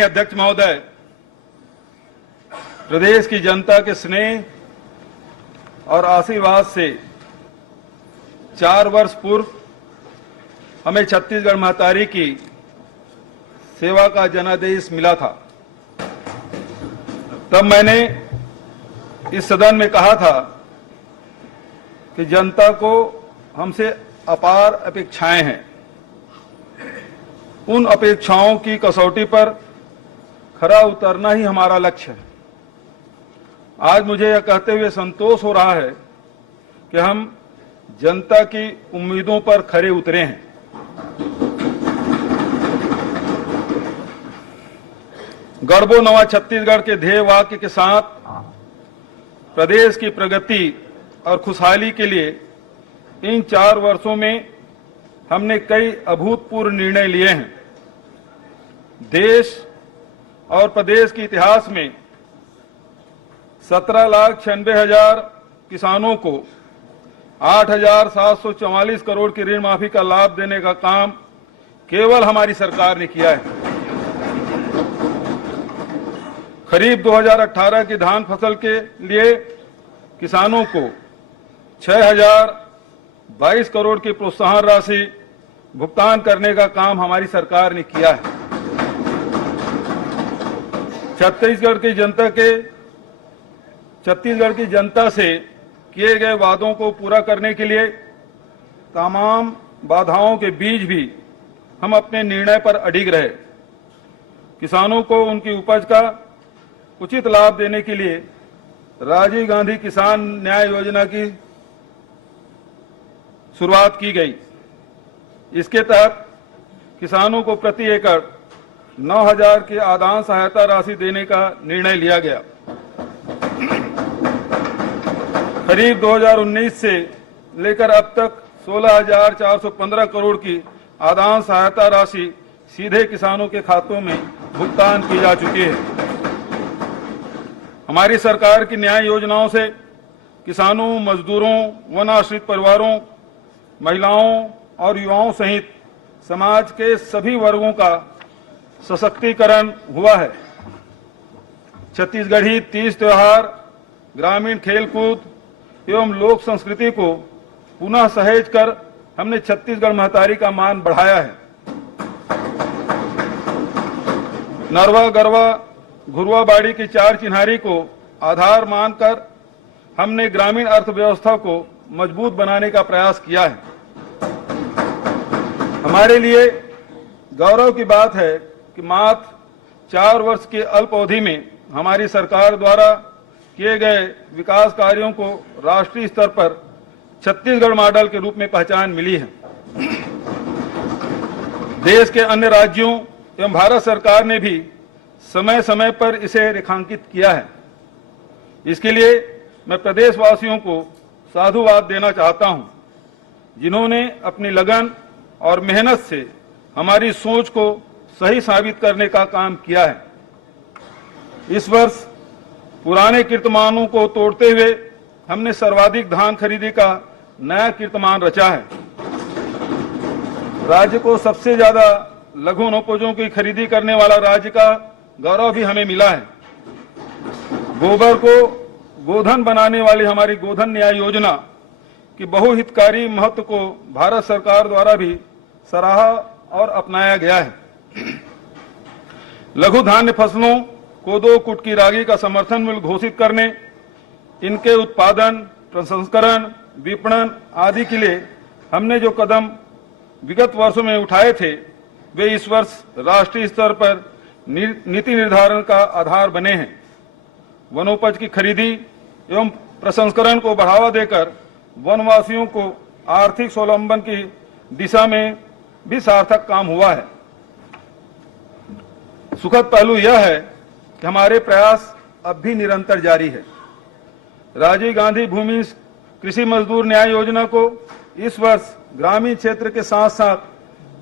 अध्यक्ष महोदय, प्रदेश की जनता के स्नेह और आशीर्वाद से 4 वर्ष पूर्व हमें छत्तीसगढ़ महतारी की सेवा का जनादेश मिला था। तब मैंने इस सदन में कहा था कि जनता को हमसे अपार अपेक्षाएं हैं। उन अपेक्षाओं की कसौटी पर खरा उतरना ही हमारा लक्ष्य है। आज मुझे यह कहते हुए संतोष हो रहा है कि हम जनता की उम्मीदों पर खरे उतरे हैं। गढ़बो नवा छत्तीसगढ़ के ध्येय वाक्य के साथ प्रदेश की प्रगति और खुशहाली के लिए इन 4 वर्षों में हमने कई अभूतपूर्व निर्णय लिए हैं। देश और प्रदेश के इतिहास में 17,96,000 किसानों को 8,744 करोड़ की ऋण माफी का लाभ देने का काम केवल हमारी सरकार ने किया है। खरीफ 2018 की धान फसल के लिए किसानों को 6,022 करोड़ की प्रोत्साहन राशि भुगतान करने का काम हमारी सरकार ने किया है। छत्तीसगढ़ की जनता से किए गए वादों को पूरा करने के लिए तमाम बाधाओं के बीच भी हम अपने निर्णय पर अडिग रहे। किसानों को उनकी उपज का उचित लाभ देने के लिए राजीव गांधी किसान न्याय योजना की शुरुआत की गई। इसके तहत किसानों को प्रति एकड़ 9,000 की आदान सहायता राशि देने का निर्णय लिया गया। खरीफ 2019 से लेकर अब तक 16,415 करोड़ की आदान सहायता राशि सीधे किसानों के खातों में भुगतान की जा चुकी है। हमारी सरकार की न्याय योजनाओं से किसानों, मजदूरों, वन आश्रित परिवारों, महिलाओं और युवाओं सहित समाज के सभी वर्गों का सशक्तिकरण हुआ है। छत्तीसगढ़ी तीज त्योहार, ग्रामीण खेलकूद एवं लोक संस्कृति को पुनः सहेज कर हमने छत्तीसगढ़ महतारी का मान बढ़ाया है। नरवा, गरवा, घुरवा बाड़ी की 4 चिन्हारी को आधार मानकर हमने ग्रामीण अर्थव्यवस्था को मजबूत बनाने का प्रयास किया है। हमारे लिए गौरव की बात है कि मात्र 4 वर्ष की अल्प अवधि में हमारी सरकार द्वारा किए गए विकास कार्यों को राष्ट्रीय स्तर पर छत्तीसगढ़ मॉडल के रूप में पहचान मिली है। देश के अन्य राज्यों एवं भारत सरकार ने भी समय समय पर इसे रेखांकित किया है। इसके लिए मैं प्रदेशवासियों को साधुवाद देना चाहता हूं, जिन्होंने अपनी लगन और मेहनत से हमारी सोच को सही साबित करने का काम किया है। इस वर्ष पुराने कीर्तिमानों को तोड़ते हुए हमने सर्वाधिक धान खरीदी का नया कीर्तिमान रचा है। राज्य को सबसे ज्यादा लघु वनोपजों की खरीदी करने वाला राज्य का गौरव भी हमें मिला है। गोबर को गोधन बनाने वाली हमारी गोधन न्याय योजना की बहुहितकारी महत्व को भारत सरकार द्वारा भी सराहा और अपनाया गया है। लघु धान्य फसलों कोदो, कुटकी, रागी का समर्थन मूल्य घोषित करने, इनके उत्पादन, प्रसंस्करण, विपणन आदि के लिए हमने जो कदम विगत वर्षों में उठाए थे, वे इस वर्ष राष्ट्रीय स्तर पर नीति निर्धारण का आधार बने हैं। वनोपज की खरीदी एवं प्रसंस्करण को बढ़ावा देकर वनवासियों को आर्थिक स्वावलंबन की दिशा में भी सार्थक काम हुआ है। सुखद पहलू यह है कि हमारे प्रयास अब भी निरंतर जारी है। राजीव गांधी भूमि कृषि मजदूर न्याय योजना को इस वर्ष ग्रामीण क्षेत्र के साथ साथ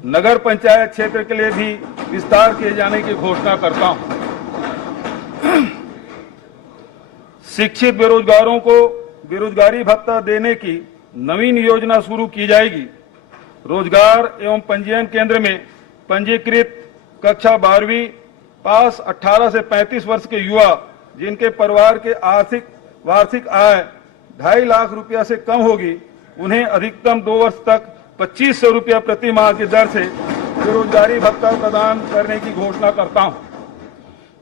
नगर पंचायत क्षेत्र के लिए भी विस्तार किए जाने की घोषणा करता हूं। शिक्षित बेरोजगारों को बेरोजगारी भत्ता देने की नवीन योजना शुरू की जाएगी। रोजगार एवं पंजीयन केंद्र में पंजीकृत कक्षा 12वीं पास 18 से 35 वर्ष के युवा जिनके परिवार के वार्षिक आय 2.5 लाख रुपया से कम होगी, उन्हें अधिकतम 2 वर्ष तक 2500 रुपया प्रति माह की दर से बेरोजगारी भत्ता प्रदान करने की घोषणा करता हूं।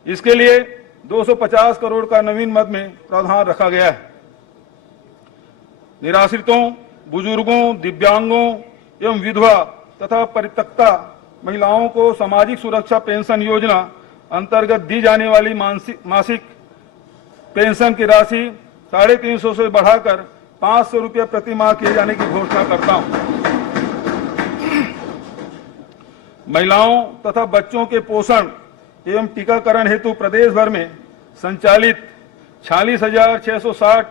इसके लिए 250 करोड़ का नवीन मद में प्रावधान रखा गया है। निराश्रितों, बुजुर्गों, दिव्यांगों एवं विधवा तथा परित्यक्ता महिलाओं को सामाजिक सुरक्षा पेंशन योजना अंतर्गत दी जाने वाली मासिक पेंशन की राशि 350 से बढ़ाकर 500 रुपया प्रति माह किए जाने की घोषणा करता हूं। महिलाओं तथा बच्चों के पोषण एवं टीकाकरण हेतु प्रदेश भर में संचालित 46,660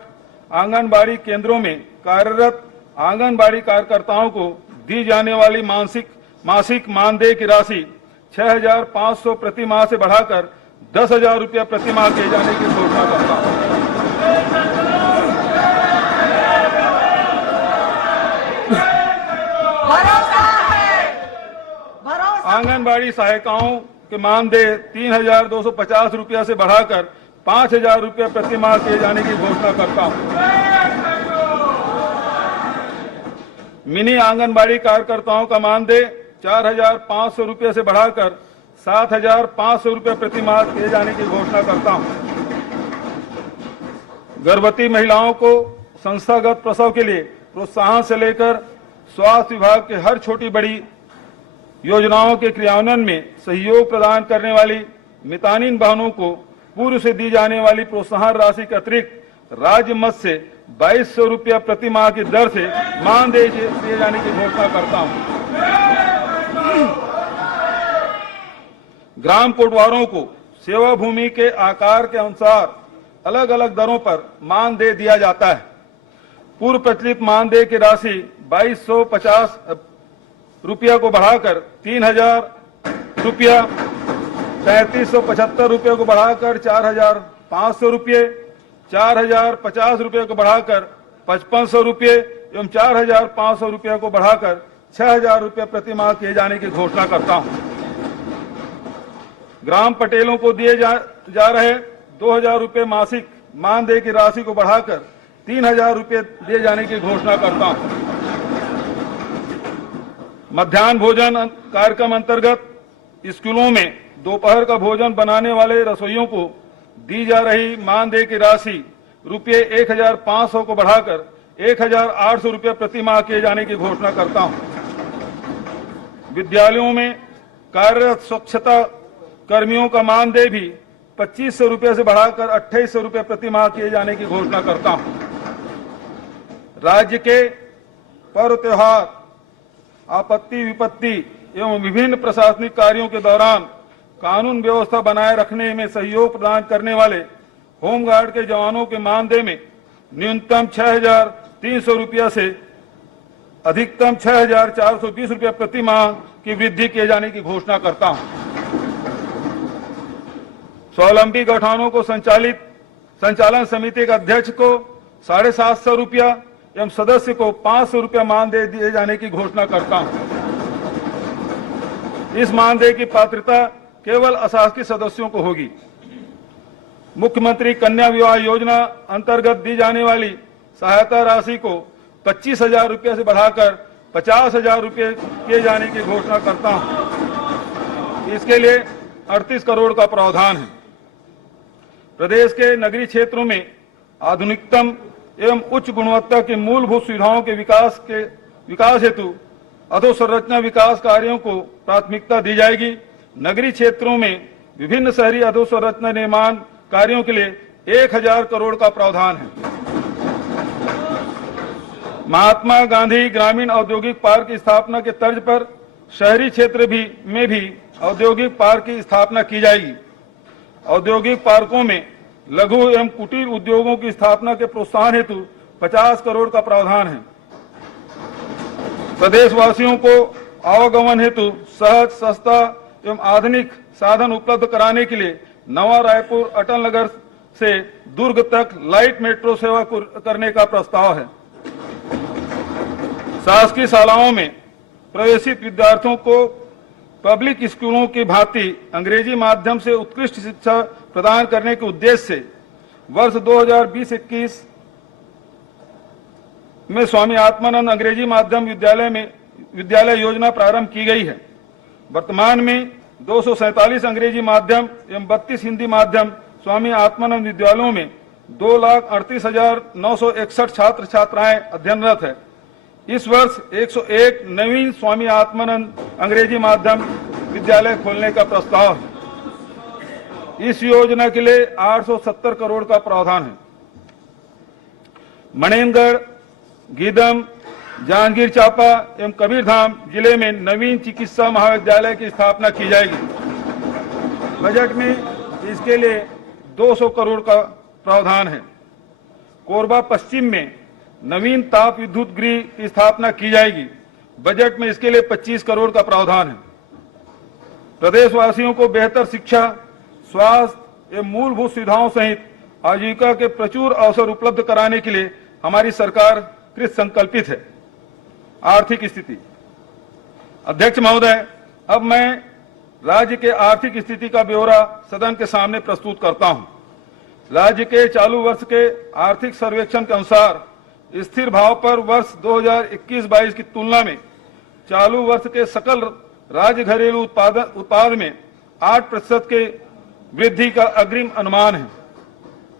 आंगनबाड़ी केंद्रों में कार्यरत आंगनबाड़ी कार्यकर्ताओं को दी जाने वाली मासिक मानदेय की राशि 6,500 प्रति माह से बढ़ाकर 10,000 रुपया प्रति माह किए जाने की घोषणा करता हूं। आंगनबाड़ी सहायिकाओं के मानदेय 3,250 रुपया से बढ़ाकर 5,000 रुपया प्रति माह किए जाने की घोषणा करता हूं। मिनी आंगनबाड़ी कार्यकर्ताओं का मानदेय 4,500 रुपये से बढ़ाकर 7,500 रुपये प्रति माह किए जाने की घोषणा करता हूं। गर्भवती महिलाओं को संस्थागत प्रसव के लिए प्रोत्साहन से लेकर स्वास्थ्य विभाग के हर छोटी बड़ी योजनाओं के क्रियान्वयन में सहयोग प्रदान करने वाली मितानिन बहनों को पूर्व से दी जाने वाली प्रोत्साहन राशि के अतिरिक्त राज्य मद से 2,200 रुपया प्रति माह की दर से मानदेय दिए जाने की घोषणा करता हूं। ग्राम कोटवारों को सेवा भूमि के आकार के अनुसार अलग अलग दरों पर मानदेय दिया जाता है। पूर्व प्रचलित मानदेय की राशि 2,250 रुपया को बढ़ाकर 3,000 रुपया, 3,375 रुपये को बढ़ाकर 4,500 रुपये, 4,050 रुपये को बढ़ाकर 5,500 रुपये एवं 4,500 रुपये को बढ़ाकर 6,000 रुपये प्रति माह किए जाने की घोषणा करता हूं। ग्राम पटेलों को दिए जा रहे 2,000 रुपये मासिक मानदेय की राशि को बढ़ाकर 3,000 रुपये दिए जाने की घोषणा करता हूं। मध्याह्न भोजन कार्यक्रम अंतर्गत स्कूलों में दोपहर का भोजन बनाने वाले रसोइयों को दी जा रही मानदेय की राशि रुपये 1,500 को बढ़ाकर 1,800 रुपये प्रति माह किए जाने की घोषणा करता हूं। विद्यालयों में कार्यरत स्वच्छता कर्मियों का मानदेय भी 2,500 रुपये से बढ़ाकर 2,800 रुपये प्रति माह किए जाने की घोषणा करता हूं। राज्य के पर्व त्योहार, आपत्ति विपत्ति एवं विभिन्न प्रशासनिक कार्यों के दौरान कानून व्यवस्था बनाए रखने में सहयोग प्रदान करने वाले होमगार्ड के जवानों के मानदेय में न्यूनतम 6,300 रुपया से अधिकतम 6,420 रुपया प्रति माह की वृद्धि किए जाने की घोषणा करता हूं। स्वावलंबी गौठानों को संचालन समिति के अध्यक्ष को 750 रुपया एवं सदस्य को 500 रुपया मानदेय दिए जाने की घोषणा करता हूं। इस मानदेय की पात्रता केवल अशासकीय सदस्यों को होगी। मुख्यमंत्री कन्या विवाह योजना अंतर्गत दी जाने वाली सहायता राशि को 25,000 रुपये से बढ़ाकर 50,000 रुपये किए जाने की घोषणा करता हूं। इसके लिए 38 करोड़ का प्रावधान है। प्रदेश के नगरीय क्षेत्रों में आधुनिकतम एवं उच्च गुणवत्ता की मूलभूत सुविधाओं के विकास हेतु अधोसंरचना विकास कार्यों को प्राथमिकता दी जाएगी। नगरीय क्षेत्रों में विभिन्न शहरी अधोसंरचना निर्माण कार्यों के लिए 1,000 करोड़ का प्रावधान है। महात्मा गांधी ग्रामीण औद्योगिक पार्क की स्थापना के तर्ज पर शहरी क्षेत्र में भी औद्योगिक पार्क की स्थापना की जाएगी। औद्योगिक पार्कों में लघु एवं कुटीर उद्योगों की स्थापना के प्रोत्साहन हेतु 50 करोड़ का प्रावधान है। प्रदेशवासियों को आवागमन हेतु सहज, सस्ता एवं आधुनिक साधन उपलब्ध कराने के लिए नवा रायपुर अटल नगर से दुर्ग तक लाइट मेट्रो सेवा करने का प्रस्ताव है। शासकीय शालाओं में प्रवेशित विद्यार्थियों को पब्लिक स्कूलों की भांति अंग्रेजी माध्यम से उत्कृष्ट शिक्षा प्रदान करने के उद्देश्य से वर्ष 2020-21 में स्वामी आत्मानंद अंग्रेजी माध्यम विद्यालय योजना प्रारंभ की गई है। वर्तमान में 247 अंग्रेजी माध्यम एवं 32 हिंदी माध्यम स्वामी आत्मानंद विद्यालयों में 2,38,961 छात्र छात्राएं अध्ययनरत है। इस वर्ष 101 नवीन स्वामी आत्मानंद अंग्रेजी माध्यम विद्यालय खोलने का प्रस्ताव है। इस योजना के लिए 870 करोड़ का प्रावधान है। मणिनगढ़, गीदम, जांजगीर चांपा एवं कबीरधाम जिले में नवीन चिकित्सा महाविद्यालय की स्थापना की जाएगी। बजट में इसके लिए 200 करोड़ का प्रावधान है। कोरबा पश्चिम में नवीन ताप विद्युत गृह की स्थापना की जाएगी। बजट में इसके लिए 25 करोड़ का प्रावधान है। प्रदेशवासियों को बेहतर शिक्षा, स्वास्थ्य एवं मूलभूत सुविधाओं सहित आजीविका के प्रचुर अवसर उपलब्ध कराने के लिए हमारी सरकार कृत संकल्पित है। आर्थिक स्थिति। अध्यक्ष महोदय, अब मैं राज्य के आर्थिक स्थिति का ब्यौरा सदन के सामने प्रस्तुत करता हूं। राज्य के चालू वर्ष के आर्थिक सर्वेक्षण के अनुसार स्थिर भाव पर वर्ष 2021-22 की तुलना में चालू वर्ष के सकल राज्य घरेलू उत्पाद में 8% के वृद्धि का अग्रिम अनुमान है,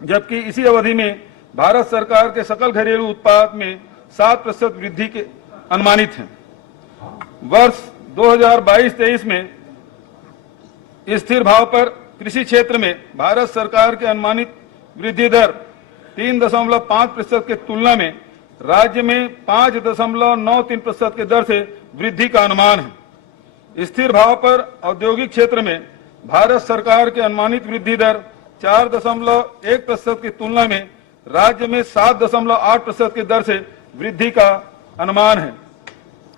जबकि इसी अवधि में भारत सरकार के सकल घरेलू उत्पाद में 7% वृद्धि के अनुमानित है। वर्ष 2022-23 में स्थिर भाव पर कृषि क्षेत्र में भारत सरकार के अनुमानित वृद्धि दर 3.5% के तुलना में राज्य में 5.93% के दर से वृद्धि का अनुमान है। स्थिर भाव पर औद्योगिक क्षेत्र में भारत सरकार के अनुमानित वृद्धि दर 4.1% की तुलना में राज्य में 7.8% की दर से वृद्धि का अनुमान है।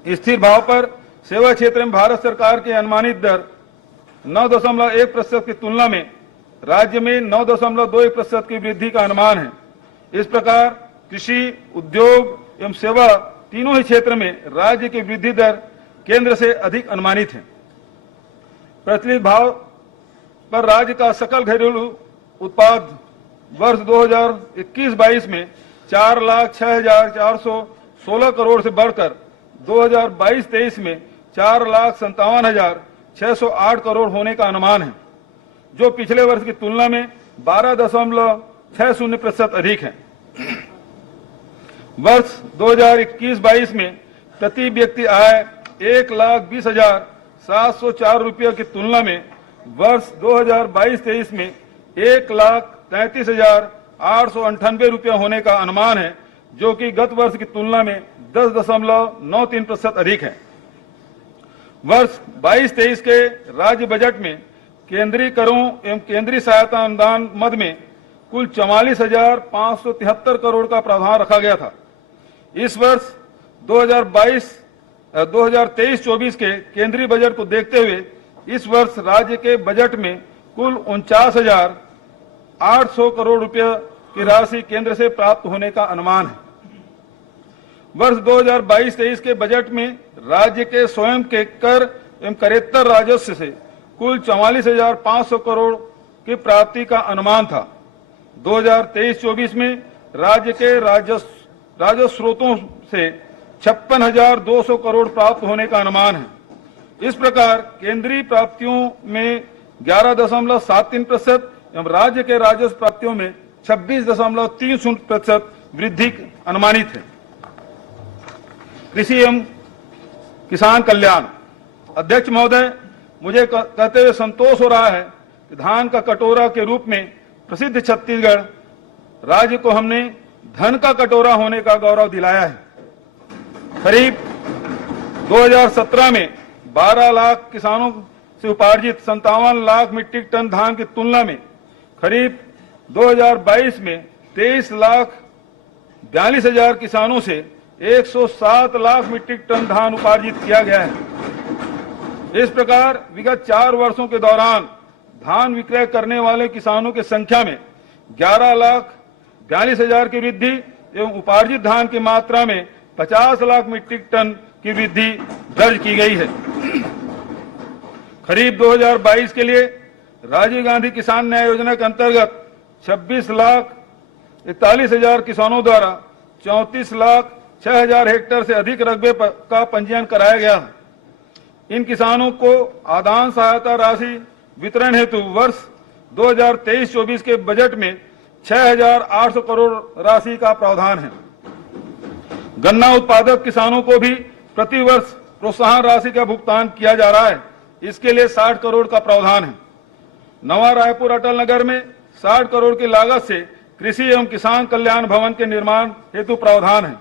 स्थिर भाव पर सेवा क्षेत्र में भारत सरकार की अनुमानित दर 9.1% की तुलना में राज्य में 9.21% की वृद्धि का अनुमान है। इस प्रकार कृषि, उद्योग एवं सेवा तीनों ही क्षेत्र में राज्य की वृद्धि दर केंद्र से अधिक अनुमानित है। प्रचलित भाव पर राज्य का सकल घरेलू उत्पाद वर्ष 2021-22 में 4,06,416 करोड़ से बढ़कर 2022-23 में 4,57,608 करोड़ होने का अनुमान है, जो पिछले वर्ष की तुलना में 12.60% अधिक है। वर्ष 2021-22 में प्रति व्यक्ति आय 1,20,704 रुपये की तुलना में वर्ष 2022-23 में 1,33,898 रुपये होने का अनुमान है, जो कि गत वर्ष की तुलना में 10.93% अधिक है। वर्ष 22-23 के राज्य बजट में केंद्रीय करों एवं केंद्रीय सहायता अनुदान मद में कुल 44,573 करोड़ का प्रावधान रखा गया था। इस वर्ष 2023-24 के केंद्रीय बजट को देखते हुए इस वर्ष राज्य के बजट में कुल 49,800 करोड़ रुपये की राशि केंद्र से प्राप्त होने का अनुमान है। वर्ष 2022-23 के बजट में राज्य के स्वयं के कर एवं करेत्तर राजस्व से कुल 44,500 करोड़ की प्राप्ति का अनुमान था। 2023-24 में राज्य के राजस्व स्रोतों से 56,200 करोड़ प्राप्त होने का अनुमान है। इस प्रकार केंद्रीय प्राप्तियों में 11.73% एवं राज्य के राजस्व प्राप्तियों में 26.30% वृद्धि अनुमानित है। कृषि एवं किसान कल्याण। अध्यक्ष महोदय, मुझे कहते हुए संतोष हो रहा है कि धान का कटोरा के रूप में प्रसिद्ध छत्तीसगढ़ राज्य को हमने धन का कटोरा होने का गौरव दिलाया है। करीब 2017 में 12 लाख किसानों से उपार्जित 57 लाख मीट्रिक टन धान की तुलना में करीब 2022 में 23,42,000 किसानों से 107 लाख मीट्रिक टन धान उपार्जित किया गया है। इस प्रकार विगत 4 वर्षों के दौरान धान विक्रय करने वाले किसानों की संख्या में 11,42,000 की वृद्धि एवं उपार्जित धान की मात्रा में 50 लाख मीट्रिक टन की वृद्धि दर्ज की गई है। खरीफ 2022 के लिए राजीव गांधी किसान न्याय योजना के अंतर्गत 26,41,000 किसानों द्वारा 34,06,000 हेक्टेयर से अधिक रकबे का पंजीयन कराया गया। इन किसानों को आदान सहायता राशि वितरण हेतु वर्ष 2023-24 के बजट में 6,800 करोड़ राशि का प्रावधान है। गन्ना उत्पादक किसानों को भी प्रतिवर्ष प्रोत्साहन राशि का भुगतान किया जा रहा है। इसके लिए 60 करोड़ का प्रावधान है। नवा रायपुर अटल नगर में 60 करोड़ की लागत से कृषि एवं किसान कल्याण भवन के निर्माण हेतु प्रावधान है।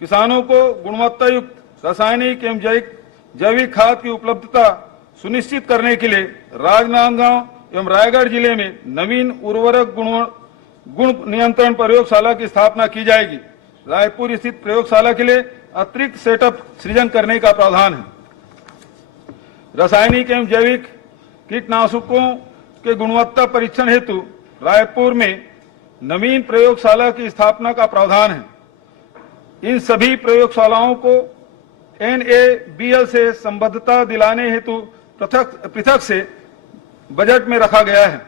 किसानों को गुणवत्ता युक्त रासायनिक एवं जैविक खाद की उपलब्धता सुनिश्चित करने के लिए राजनांदगांव एवं रायगढ़ जिले में नवीन उर्वरक गुण नियंत्रण प्रयोगशाला की स्थापना की जाएगी। रायपुर स्थित प्रयोगशाला के लिए अतिरिक्त सेटअप सृजन करने का प्रावधान है। रासायनिक एवं जैविक कीटनाशकों के गुणवत्ता परीक्षण हेतु रायपुर में नवीन प्रयोगशाला की स्थापना का प्रावधान है। इन सभी प्रयोगशालाओं को NABL से संबद्धता दिलाने हेतु पृथक से बजट में रखा गया है।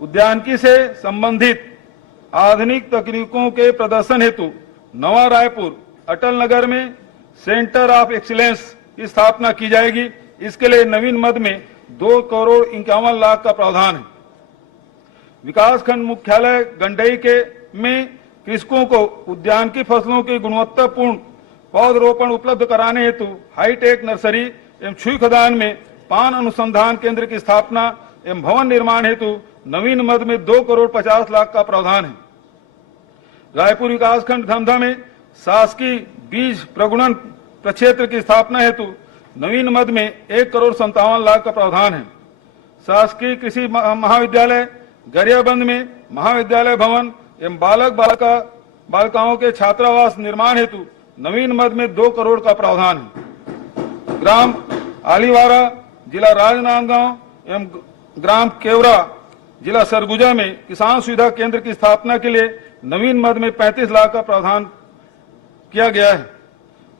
उद्यानिकी से संबंधित आधुनिक तकनीकों के प्रदर्शन हेतु नवा रायपुर अटल नगर में सेंटर ऑफ एक्सीलेंस की स्थापना की जाएगी। इसके लिए नवीन मद में 2,51,00,000 का प्रावधान है। विकासखंड मुख्यालय गंडई में कृषकों को उद्यानिकी फसलों की गुणवत्तापूर्ण पौधरोपण उपलब्ध कराने हेतु हाईटेक नर्सरी एवं छुई खदान में पान अनुसंधान केंद्र की स्थापना एवं भवन निर्माण हेतु नवीन मद में 2,50,00,000 का प्रावधान है। रायपुर विकासखंड धमधा में शासकीय बीज प्रगुणन प्रक्षेत्र की स्थापना हेतु नवीन मद में 1,57,00,000 का प्रावधान है। शासकीय कृषि महाविद्यालय गरियाबंद में महाविद्यालय भवन एवं बालिकाओं के छात्रावास निर्माण हेतु नवीन मद में 2 करोड़ का प्रावधान है। ग्राम आलीवारा जिला राजनांदगांव एवं ग्राम केवरा जिला सरगुजा में किसान सुविधा केंद्र की स्थापना के लिए नवीन मद में 35 लाख का प्रावधान किया गया है।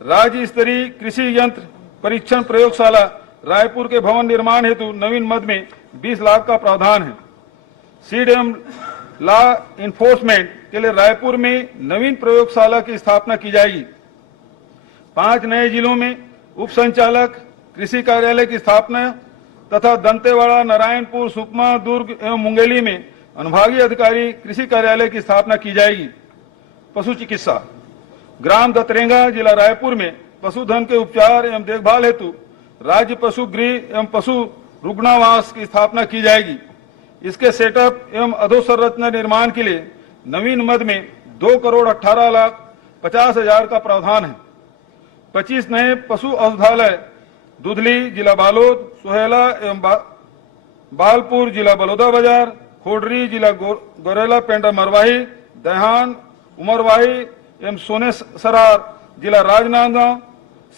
राज्य स्तरीय कृषि यंत्र परीक्षण प्रयोगशाला रायपुर के भवन निर्माण हेतु नवीन मद में 20 लाख का प्रावधान है। सीड एवं लॉ इन्फोर्समेंट के लिए रायपुर में नवीन प्रयोगशाला की स्थापना की जाएगी। 5 नए जिलों में उप संचालक कृषि कार्यालय की स्थापना तथा दंतेवाड़ा, नारायणपुर, सुकमा, दुर्ग एवं मुंगेली में अनुभागीय अधिकारी कृषि कार्यालय की स्थापना की जाएगी। पशु चिकित्सा ग्राम दतरेंगा जिला रायपुर में पशुधन के उपचार एवं देखभाल हेतु राज्य पशु गृह एवं पशु रुग्णावास की स्थापना की जाएगी। इसके सेटअप एवं अधोसंरचना निर्माण के लिए नवीन मद में 2,18,50,000 का प्रावधान है। 25 नए पशु औषधालय दुधली जिला बालोद, सोहेला एवं बालपुर जिला बलौदाबाजार, खोडरी जिला गोरेला पेंडा मरवाही, दहान उमरवाही एवं सोनेसरार जिला राजनांदगांव,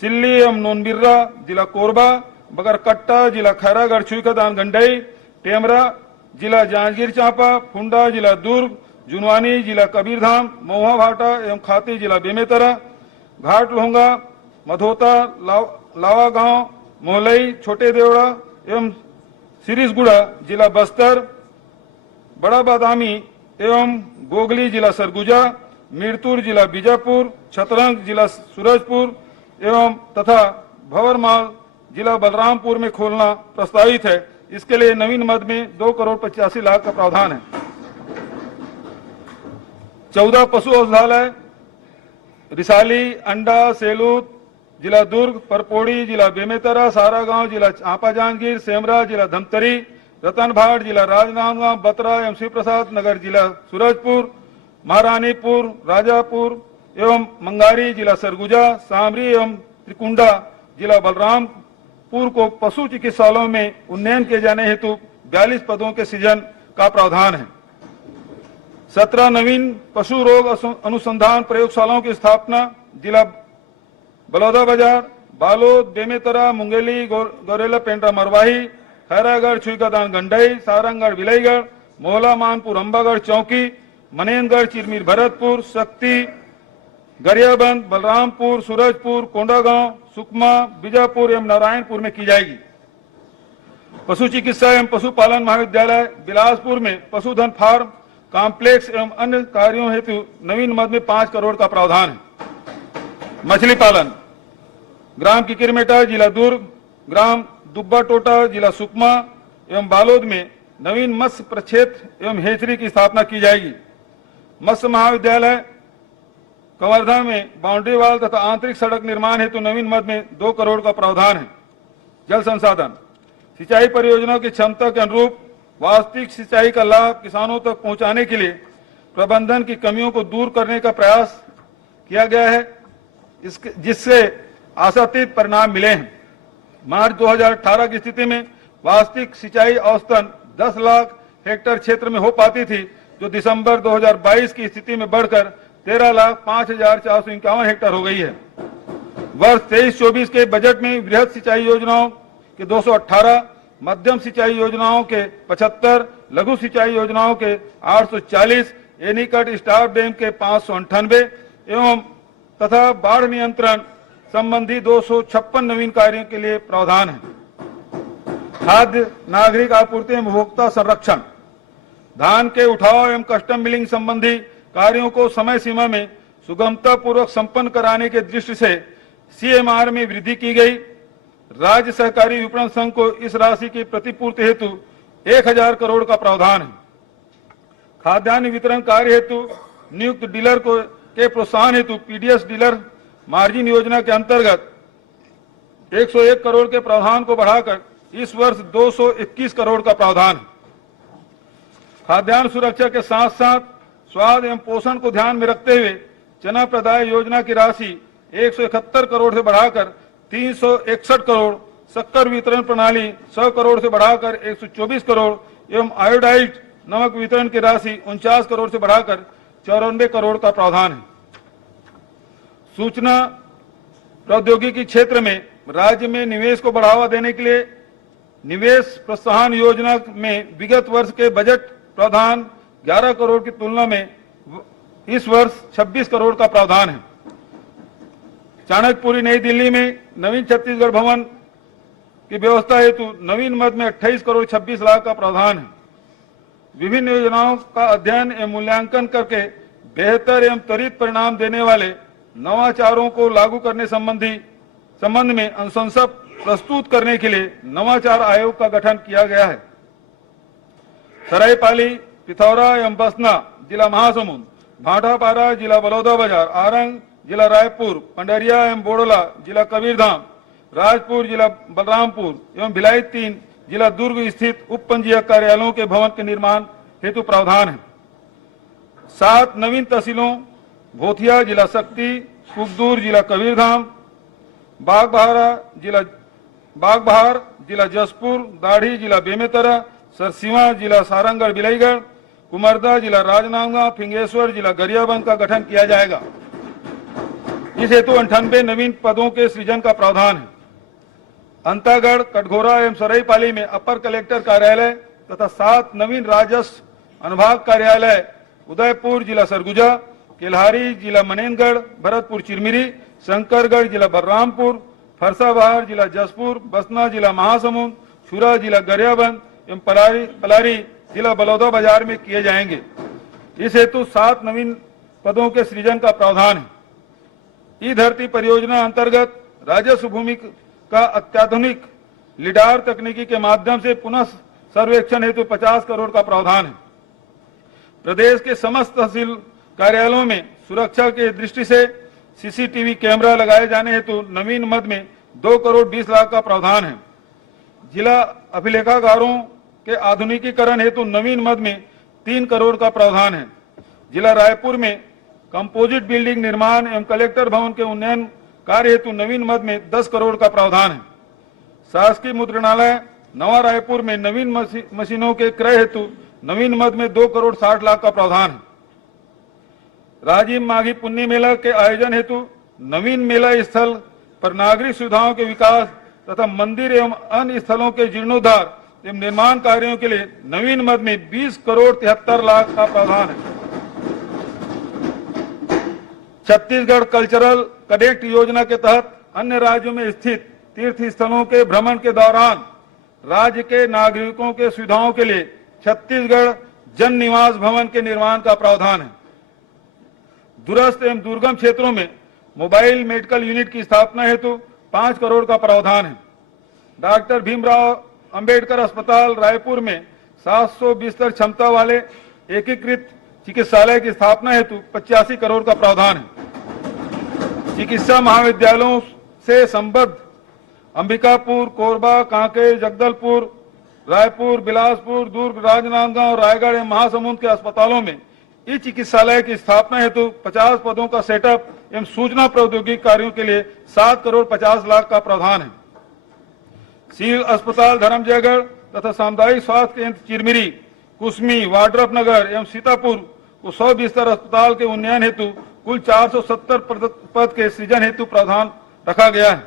सिल्ली एवं नोनबिर्रा जिला कोरबा, बगरकट्टा जिला खैरागढ़ छुईखदान गंडई, टेमरा जिला जांजगीर चांपा, फुंडा जिला दुर्ग, जुनवानी जिला कबीरधाम, महुआ भाटा एवं खाती जिला बेमेतरा, घाट लोहंगा, मधोता, लावा गांव, मोहलई, छोटे देवड़ा एवं सिरिसगुड़ा जिला बस्तर, बड़ा बादामी एवं गोगली जिला सरगुजा, मीरतुर जिला बीजापुर, छतरंग जिला सूरजपुर एवं तथा भंवरमाल जिला बलरामपुर में खोलना प्रस्तावित है। इसके लिए नवीन मद में 2,85,00,000 का प्रावधान है। 14 पशु औषधालय रिसाली, अंडा, सेलूत जिला दुर्ग, परपोड़ी जिला बेमेतरा, सारागांव जिला चांपा जांजगीर, सेमरा जिला धमतरी, रतनभाट जिला राजनांदगांव, बतरा एवं शिव प्रसाद नगर जिला सूरजपुर, महारानीपुर, राजापुर एवं मंगारी जिला सरगुजा, सामरी एवं त्रिकुंडा जिला बलरामपुर को पशु चिकित्सालयों में उन्नयन किए जाने हेतु 42 पदों के सृजन का प्रावधान है। 17 नवीन पशु रोग अनुसंधान प्रयोगशालाओं की स्थापना जिला बलौदाबाजार, बालोद, बेमेतरा, मुंगेली, गोरेला पेंड्रा मरवाही, खैरागढ़ छुईखदान गंडई, सारंगगढ़ विलईगढ़, मोहला मानपुर अंबागढ़ चौकी, मनेनगढ़ चिरमीर भरतपुर, शक्ति गरियाबंद, बलरामपुर, सूरजपुर, कोंडागांव, सुकमा, बीजापुर एवं नारायणपुर में की जाएगी। पशु चिकित्सा एवं पशुपालन महाविद्यालय बिलासपुर में पशुधन फार्म कॉम्प्लेक्स एवं अन्य कार्यों हेतु नवीन मद में 5 करोड़ का प्रावधान है। मछली पालन ग्राम किकिरमेटा जिला दुर्ग, ग्राम दुब्बा टोटा जिला सुकमा एवं बालोद में नवीन मत्स्य प्रक्षेत्र एवं हेचरी की स्थापना की जाएगी। मत्स्य महाविद्यालय कवर्धा में बाउंड्री वाल तथा आंतरिक सड़क निर्माण हेतु नवीन मद में 2 करोड़ का प्रावधान है। जल संसाधन सिंचाई परियोजनाओं की क्षमता के अनुरूप वास्तविक सिंचाई का लाभ किसानों तक पहुंचाने के लिए प्रबंधन की कमियों को दूर करने का प्रयास किया गया है, जिससे आशातीत परिणाम मिले हैं। मार्च 2018 की स्थिति में वास्तविक सिंचाई औसतन 10 लाख हेक्टेयर क्षेत्र में हो पाती थी, जो दिसंबर 2022 की स्थिति में बढ़कर 13,05,451 हेक्टेयर हो गई है। वर्ष 23-24 के बजट में बृहद सिंचाई योजनाओं के 218, मध्यम सिंचाई योजनाओं के 75, लघु सिंचाई योजनाओं के 840, एनीकट स्टाफ डैम के 598 एवं तथा बाढ़ नियंत्रण संबंधी 256 नवीन कार्यों के लिए प्रावधान है। खाद्य नागरिक आपूर्ति एवं उपभोक्ता संरक्षण धान के उठाव एवं कस्टम मिलिंग संबंधी कार्यों को समय सीमा में सुगमता पूर्वक संपन्न कराने के दृष्टि से सीएमआर में वृद्धि की गई। राज्य सहकारी विपणन संघ को इस राशि की प्रतिपूर्ति हेतु 1000 करोड़ का प्रावधान है। खाद्यान्न वितरण कार्य हेतु नियुक्त डीलर को के प्रोत्साहन हेतु पीडीएस डीलर मार्जिन योजना के अंतर्गत 101 करोड़ के प्रावधान को बढ़ाकर इस वर्ष 221 करोड़ का प्रावधान है। खाद्यान्न सुरक्षा के साथ साथ स्वाद एवं पोषण को ध्यान में रखते हुए चना प्रदाय योजना की राशि 171 करोड़ से बढ़ाकर 361 करोड़, शक्कर वितरण प्रणाली 100 करोड़ से बढ़ाकर 124 करोड़ एवं आयोडाइज्ड नमक वितरण की राशि 49 करोड़ से बढ़ाकर 94 करोड़ का प्रावधान है। सूचना प्रौद्योगिकी क्षेत्र में राज्य में निवेश को बढ़ावा देने के लिए निवेश प्रोत्साहन योजना में विगत वर्ष के बजट प्रावधान 11 करोड़ की तुलना में इस वर्ष 26 करोड़ का प्रावधान है। चाणक्यपुरी नई दिल्ली में नवीन छत्तीसगढ़ भवन की व्यवस्था हेतु नवीन मद में 28 करोड़ 26 लाख का प्रावधान है। विभिन्न योजनाओं का अध्ययन एवं मूल्यांकन करके बेहतर एवं त्वरित परिणाम देने वाले नवाचारों को लागू करने संबंध में अनुशंसा प्रस्तुत करने के लिए नवाचार आयोग का गठन किया गया है। सरायपाली, पिथौरा एवं बसना जिला महासमुंद, भाटापारा जिला बलौदाबाजार, आरंग जिला रायपुर, पंडरिया एवं बोडला जिला कबीरधाम, राजपुर जिला बलरामपुर एवं भिलाई 3 जिला दुर्ग स्थित उप पंजीयक कार्यालयों के भवन के निर्माण हेतु प्रावधान है। 7 नवीन तहसीलों भोथिया जिला शक्ति, कुकदूर जिला कबीरधाम, बागबहार जिला जसपुर, दाढ़ी जिला बेमेतरा, सरसीवा जिला सारंगगढ़ बिलाईगढ़, कुमरदा जिला राजनांदगांव, फिंगेश्वर जिला गरियाबंद का गठन किया जाएगा। इस हेतु 98 नवीन पदों के सृजन का प्रावधान है। अंतागढ़, कटघोरा एवं सरायपाली में अपर कलेक्टर कार्यालय तथा 7 नवीन राजस्व अनुभाग कार्यालय, उदयपुर जिला सरगुजा, केल्हारी जिला मनेनगढ़, भरतपुर चिरमिरी, शंकरगढ़ जिला बलरामपुर, फरसाबहार जिला जसपुर, बसना जिला महासमुंद, छुरा जिला गरियाबंद एवं पलारी जिला बलौदाबाजार में किए जाएंगे। इस हेतु 7 नवीन पदों के सृजन का प्रावधान है। ई धरती परियोजना अंतर्गत राजस्व भूमि का अत्याधुनिक लिडार तकनीकी के माध्यम से पुनः सर्वेक्षण हेतु 50 करोड़ का प्रावधान है। प्रदेश के समस्त तहसील कार्यालयों में सुरक्षा की दृष्टि से सीसीटीवी कैमरा लगाए जाने हेतु नवीन मद में 2 करोड़ 20 लाख का प्रावधान है। जिला अभिलेखागारों के आधुनिकीकरण हेतु नवीन मद में 3 करोड़ का प्रावधान है। जिला रायपुर में कंपोजिट बिल्डिंग निर्माण एवं कलेक्टर भवन के उन्नयन कार्य हेतु नवीन मद में 10 करोड़ का प्रावधान है। शासकीय मुद्रणालय नवा रायपुर में नवीन मशीनों के क्रय हेतु नवीन मद में 2 करोड़ 60 लाख का प्रावधान है। राजीव माघी पुण्य मेला के आयोजन हेतु नवीन मेला स्थल पर नागरिक सुविधाओं के विकास तथा मंदिर एवं अन्य स्थलों के जीर्णोद्धार एवं निर्माण कार्यों के लिए नवीन मद में 20 करोड़ 73 लाख का प्रावधान है। छत्तीसगढ़ कल्चरल कनेक्ट योजना के तहत अन्य राज्यों में स्थित तीर्थ स्थलों के भ्रमण के दौरान राज्य के नागरिकों के सुविधाओं के लिए छत्तीसगढ़ जन निवास भवन के निर्माण का प्रावधान है। दूरस्थ एवं दुर्गम क्षेत्रों में मोबाइल मेडिकल यूनिट की स्थापना हेतु 5 करोड़ का प्रावधान है। डॉक्टर भीमराव अंबेडकर अस्पताल रायपुर में 700 बिस्तर क्षमता वाले एकीकृत चिकित्सालय की स्थापना हेतु 85 करोड़ का प्रावधान है। चिकित्सा महाविद्यालयों से संबद्ध अंबिकापुर, कोरबा, कांकेर, जगदलपुर, रायपुर, बिलासपुर, दुर्ग, राजनांदगांव, रायगढ़ एवं महासमुंद के अस्पतालों में इस चिकित्सालय की स्थापना हेतु 50 पदों का सेटअप एवं सूचना प्रौद्योगिकी कार्यों के लिए 7 करोड़ 50 लाख का प्रावधान है। सिविल अस्पताल धर्मजयगढ़ तथा सामुदायिक स्वास्थ्य केंद्र चिरमिरी, कुसमी, वाड्रफ नगर एवं सीतापुर को 100 बिस्तर अस्पताल के उन्नयन हेतु कुल 470 पद के सृजन हेतु प्रावधान रखा गया है।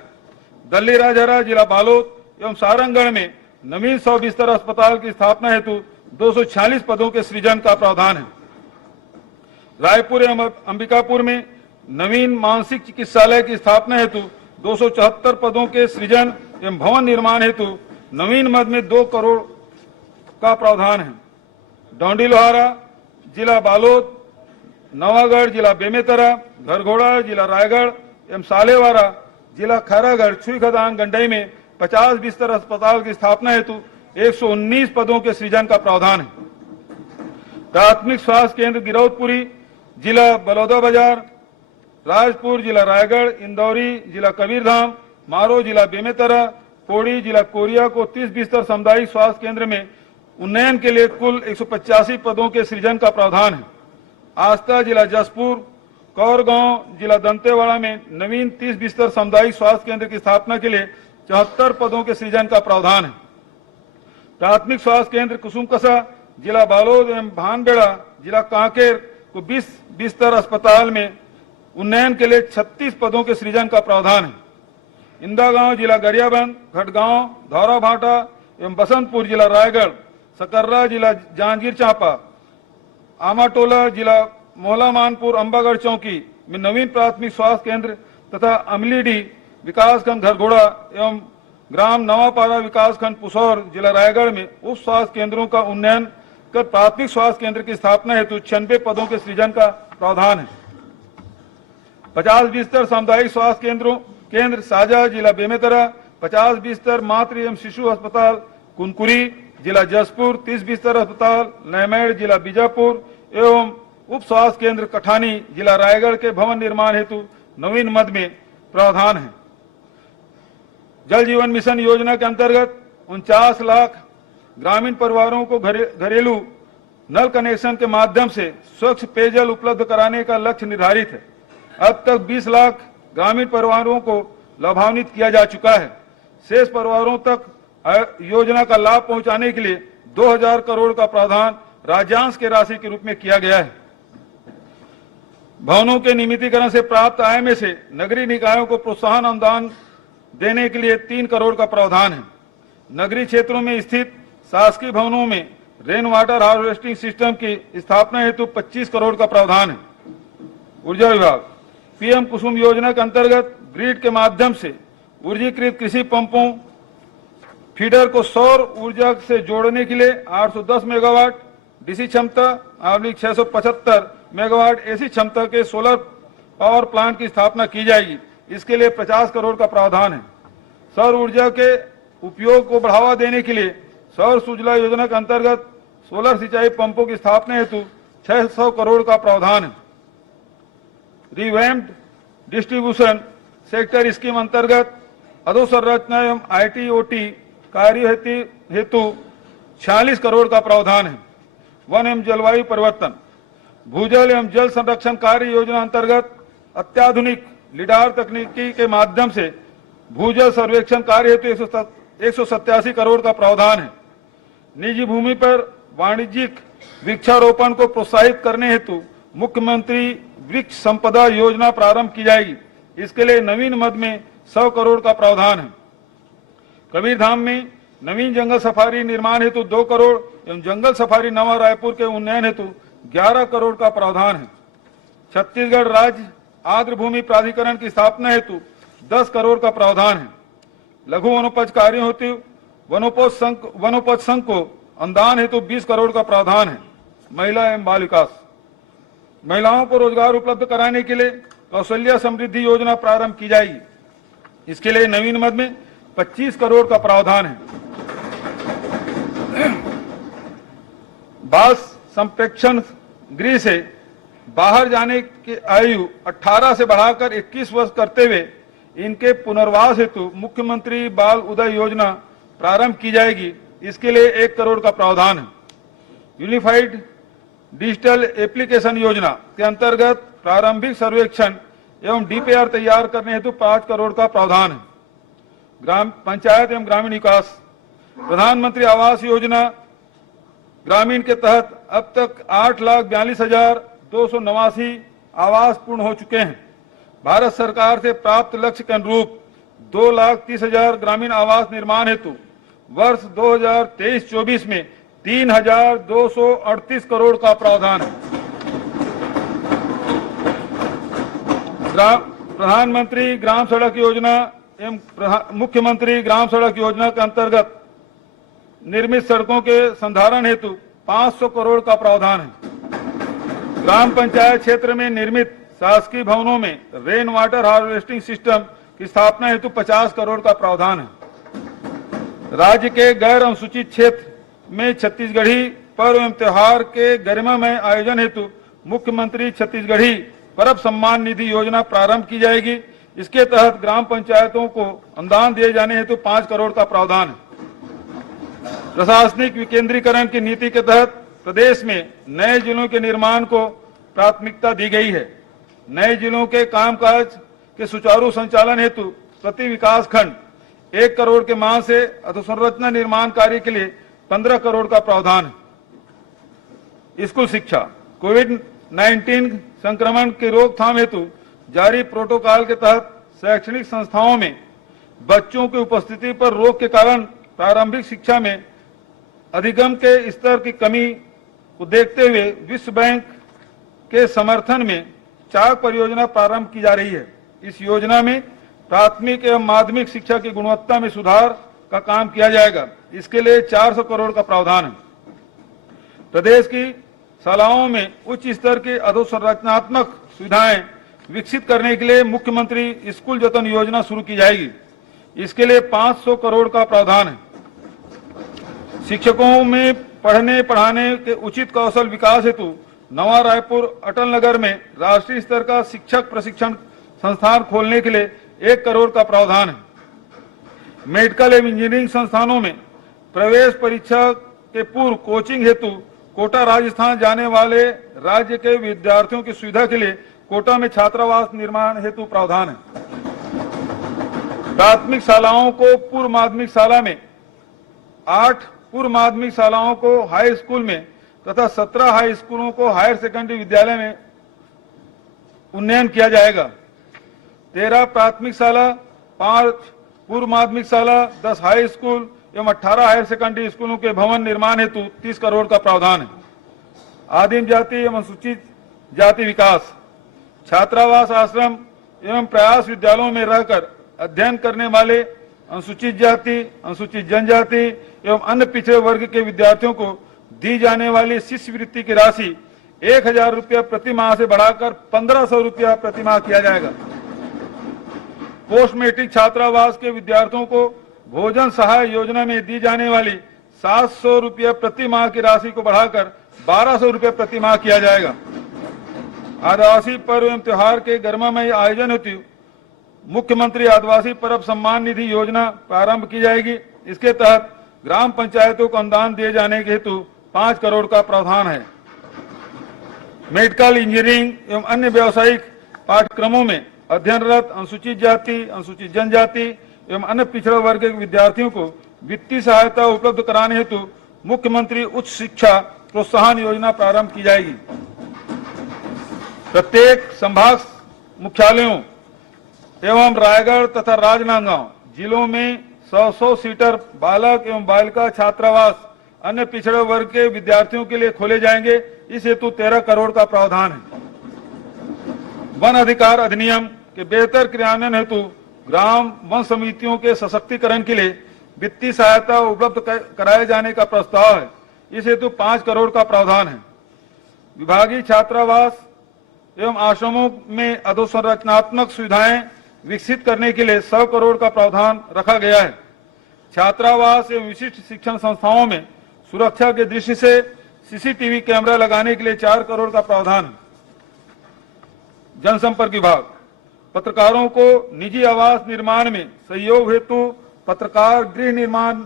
दल्ली राजहरा, जिला बालोद एवं सारंगगढ़ में नवीन 100 बिस्तर अस्पताल की स्थापना हेतु 246 पदों के सृजन का प्रावधान है। रायपुर एवं अंबिकापुर में नवीन मानसिक चिकित्सालय की स्थापना हेतु 274 पदों के सृजन एवं भवन निर्माण हेतु नवीन मद में 2 करोड़ का प्रावधान है। डोंडी लोहारा, जिला बालोद, नवागढ़, जिला बेमेतरा, घरघोड़ा, जिला रायगढ़ एवं सालेवारा, जिला खैरागढ़, छुई खदान, गंडई में 50 बिस्तर अस्पताल की स्थापना हेतु 119 पदों के सृजन का प्रावधान है। प्राथमिक स्वास्थ्य केंद्र गिरौदपुरी, जिला बलौदाबाजार, राजपुर, जिला रायगढ़, इंदौरी, जिला कबीरधाम, मारो, जिला बेमेतरा, पौड़ी, जिला कोरिया को 30 बिस्तर सामुदायिक स्वास्थ्य केंद्र में उन्नयन के लिए कुल 185 पदों के सृजन का प्रावधान है। आस्था, जिला जसपुर, कौरगांव, जिला दंतेवाड़ा में नवीन 30 बिस्तर सामुदायिक स्वास्थ्य केंद्र की स्थापना के लिए 74 पदों के सृजन का प्रावधान है। प्राथमिक स्वास्थ्य केंद्र कुसुमकसा, जिला बालोद एवं भानबेड़ा, जिला कांकेर को 20 बिस्तर अस्पताल में उन्नयन के लिए 36 पदों के सृजन का प्रावधान है। इंदागांव, जिला गरियाबंद, खटगांव, धौराभाटा एवं बसंतपुर, जिला रायगढ़, सकर्रा, जिला जांजगीर चांपा, आमाटोला, जिला मोहला मानपुर, अंबागढ़ चौकी में नवीन प्राथमिक स्वास्थ्य केंद्र तथा अमलीडी विकासखंड घरघोड़ा एवं ग्राम नवापारा विकासखंड पुसौर, जिला रायगढ़ में उप स्वास्थ्य केंद्रों का उन्नयन कर प्राथमिक स्वास्थ्य केंद्र की स्थापना हेतु 96 पदों के सृजन का प्रावधान है। 50 बिस्तर सामुदायिक स्वास्थ्य केंद्र साजा, जिला बेमेतरा, 50 बिस्तर मातृ एवं शिशु अस्पताल कुनकुरी, जिला जसपुर, 30 बिस्तर अस्पताल नैमेड़, जिला बीजापुर एवं उप स्वास्थ्य केंद्र कठानी, जिला रायगढ़ के भवन निर्माण हेतु नवीन मद में प्रावधान है। जल जीवन मिशन योजना के अंतर्गत 49 लाख ग्रामीण परिवारों को घरेलू नल कनेक्शन के माध्यम से स्वच्छ पेयजल उपलब्ध कराने का लक्ष्य निर्धारित है। अब तक 20 लाख ग्रामीण परिवारों को लाभान्वित किया जा चुका है। शेष परिवारों तक योजना का लाभ पहुंचाने के लिए 2000 करोड़ का प्रावधान राज्यांश के राशि के रूप में किया गया है। भवनों के नियमितीकरण से प्राप्त आय में से नगरीय निकायों को प्रोत्साहन अनुदान देने के लिए 3 करोड़ का प्रावधान है। नगरीय क्षेत्रों में स्थित शासकीय भवनों में रेन वाटर हार्वेस्टिंग सिस्टम की स्थापना हेतु 25 करोड़ का प्रावधान है। ऊर्जा विभाग पीएम कुसुम योजना के अंतर्गत ग्रिड के माध्यम से ऊर्जीकृत कृषि पंपों फीडर को सौर ऊर्जा से जोड़ने के लिए 810 मेगावाट डीसी क्षमता 675 मेगावाट एसी क्षमता के सोलर पावर प्लांट की स्थापना की जाएगी। इसके लिए 50 करोड़ का प्रावधान है। सौर ऊर्जा के उपयोग को बढ़ावा देने के लिए सौर सुजला योजना के अंतर्गत सोलर सिंचाई पंपों की स्थापना हेतु 600 करोड़ का प्रावधान है। रिवैम्प्ड डिस्ट्रीब्यूशन सेक्टर स्कीम अंतर्गत अधोसंरचना एवं आईटी-ओटी कार्य हेतु 46 करोड़ का प्रावधान है। वन एवं जलवायु परिवर्तन भूजल एवं जल संरक्षण कार्य योजना अंतर्गत अत्याधुनिक लिडार तकनीकी के माध्यम से भूजल सर्वेक्षण कार्य हेतु 187 करोड़ का प्रावधान है। निजी भूमि पर वाणिज्यिक वृक्षारोपण को प्रोत्साहित करने हेतु मुख्यमंत्री वृक्ष संपदा योजना प्रारंभ की जाएगी। इसके लिए नवीन मद में 100 करोड़ का प्रावधान है। कबीरधाम में नवीन जंगल सफारी निर्माण हेतु 2 करोड़ एवं जंगल सफारी नवा रायपुर के उन्नयन हेतु 11 करोड़ का प्रावधान है। छत्तीसगढ़ राज्य आर्द्र भूमि प्राधिकरण की स्थापना हेतु 10 करोड़ का प्रावधान है। लघु वनोपज कार्यों हेतु वनोपज संघ को अनुदान हेतु 20 करोड़ का प्रावधान है। महिला एवं बाल विकास, महिलाओं को रोजगार उपलब्ध कराने के लिए कौशल्या समृद्धि योजना प्रारंभ की जाएगी। इसके लिए नवीन मद में 25 करोड़ का प्रावधान है। बाल संप्रेक्षण गृह से बाहर जाने की आयु 18 से बढ़ाकर 21 वर्ष करते हुए इनके पुनर्वास हेतु मुख्यमंत्री बाल उदय योजना प्रारंभ की जाएगी। इसके लिए 1 करोड़ का प्रावधान है। यूनिफाइड डिजिटल एप्लीकेशन योजना के अंतर्गत प्रारंभिक सर्वेक्षण एवं डीपीआर तैयार करने हेतु 5 करोड़ का प्रावधान है। ग्राम पंचायत एवं ग्रामीण विकास, प्रधानमंत्री आवास योजना ग्रामीण के तहत अब तक 8,42,289 आवास पूर्ण हो चुके हैं। भारत सरकार से प्राप्त लक्ष्य के अनुरूप 2,30,000 ग्रामीण आवास निर्माण हेतु वर्ष 2023-24 में 3,238 करोड़ का प्रावधान है। प्रधानमंत्री ग्राम सड़क योजना एवं मुख्यमंत्री ग्राम सड़क योजना के अंतर्गत निर्मित सड़कों के संधारण हेतु 500 करोड़ का प्रावधान है। ग्राम पंचायत क्षेत्र में निर्मित शासकीय भवनों में रेन वाटर हार्वेस्टिंग सिस्टम की स्थापना हेतु 50 करोड़ का प्रावधान है। राज्य के गैर अनुसूचित क्षेत्र में छत्तीसगढ़ी पर्व एवं त्योहार के गरिमामय आयोजन हेतु मुख्यमंत्री छत्तीसगढ़ी पर्व सम्मान निधि योजना प्रारंभ की जाएगी। इसके तहत ग्राम पंचायतों को अनुदान दिए जाने हेतु 5 करोड़ का प्रावधान है। प्रशासनिक विकेंद्रीकरण की नीति के तहत प्रदेश में नए जिलों के निर्माण को प्राथमिकता दी गई है। नए जिलों के कामकाज के सुचारू संचालन हेतु प्रति विकास खंड 1 करोड़ के मांग से अधोसंरचना निर्माण कार्य के लिए 15 करोड़ का प्रावधान है। स्कूल शिक्षा, कोविड-19 संक्रमण की रोकथाम हेतु जारी प्रोटोकॉल के तहत शैक्षणिक संस्थाओं में बच्चों की उपस्थिति पर रोक के कारण प्रारंभिक शिक्षा में अधिगम के स्तर की कमी को देखते हुए विश्व बैंक के समर्थन में चाक परियोजना प्रारंभ की जा रही है। इस योजना में प्राथमिक एवं माध्यमिक शिक्षा की गुणवत्ता में सुधार का काम किया जाएगा। इसके लिए 400 करोड़ का प्रावधान है। प्रदेश की शालाओं में उच्च स्तर की अधोसंरचनात्मक सुविधाएं विकसित करने के लिए मुख्यमंत्री स्कूल जतन योजना शुरू की जाएगी। इसके लिए 500 करोड़ का प्रावधान है। शिक्षकों में पढ़ने पढ़ाने के उचित कौशल विकास हेतु नवा रायपुर अटल नगर में राष्ट्रीय स्तर का शिक्षक प्रशिक्षण संस्थान खोलने के लिए 1 करोड़ का प्रावधान है। मेडिकल एवं इंजीनियरिंग संस्थानों में प्रवेश परीक्षा के पूर्व कोचिंग हेतु कोटा राजस्थान जाने वाले राज्य के विद्यार्थियों की सुविधा के लिए कोटा में छात्रावास निर्माण हेतु प्रावधान है। प्राथमिक शालाओं को पूर्व माध्यमिक शाला में, 8 पूर्व माध्यमिक शालाओं को हाई स्कूल में तथा 17 हाई स्कूलों को हायर सेकेंडरी विद्यालय में उन्नयन किया जाएगा। 13 प्राथमिक शाला, 5 पूर्व माध्यमिक शाला, 10 हाई स्कूल एवं 18 हायर सेकेंडरी स्कूलों के भवन निर्माण हेतु 30 करोड़ का प्रावधान है। आदिम जाति एवं अनुसूचित जाति विकास, छात्रावास, आश्रम एवं प्रयास विद्यालयों में रहकर अध्ययन करने वाले अनुसूचित जाति, अनुसूचित जनजाति एवं अन्य पिछड़े वर्ग के विद्यार्थियों को दी जाने वाली शिष्यवृत्ति की राशि 1,000 रुपया प्रति माह से बढ़ाकर 1,500 रुपया प्रति माह किया जाएगा। पोस्ट मैट्रिक छात्रावास के विद्यार्थियों को भोजन सहाय योजना में दी जाने वाली 700 रुपया प्रति माह की राशि को बढ़ाकर 1,200 रुपया प्रति माह किया जाएगा। आदिवासी पर्व एवं त्योहार के गरिमामय आयोजन हेतु मुख्यमंत्री आदिवासी पर्व सम्मान निधि योजना प्रारंभ की जाएगी। इसके तहत ग्राम पंचायतों को अनुदान दिए जाने के हेतु 5 करोड़ का प्रावधान है। मेडिकल, इंजीनियरिंग एवं अन्य व्यावसायिक पाठ्यक्रमों में अध्ययनरत अनुसूचित जाति, अनुसूचित जनजाति एवं अन्य पिछड़े वर्ग के विद्यार्थियों को वित्तीय सहायता उपलब्ध कराने हेतु मुख्यमंत्री उच्च शिक्षा प्रोत्साहन योजना प्रारंभ की जाएगी। प्रत्येक संभाग मुख्यालयों एवं रायगढ़ तथा राजनांदगांव जिलों में 100 सीटर बालक एवं बालिका छात्रावास अन्य पिछड़े वर्ग के विद्यार्थियों के लिए खोले जाएंगे। इस हेतु 13 करोड़ का प्रावधान है। वन अधिकार अधिनियम के बेहतर क्रियान्वयन हेतु ग्राम वन समितियों के सशक्तिकरण के लिए वित्तीय सहायता उपलब्ध कराए जाने का प्रस्ताव है। इस हेतु 5 करोड़ का प्रावधान है। विभागीय छात्रावास एवं आश्रमों में अधोसंरचनात्मक सुविधाएं विकसित करने के लिए 100 करोड़ का प्रावधान रखा गया है। छात्रावास एवं विशिष्ट शिक्षण संस्थाओं में सुरक्षा की दृष्टि से सीसीटीवी कैमरा लगाने के लिए 4 करोड़ का प्रावधान है। जनसंपर्क विभाग पत्रकारों को निजी आवास निर्माण में सहयोग हेतु पत्रकार गृह निर्माण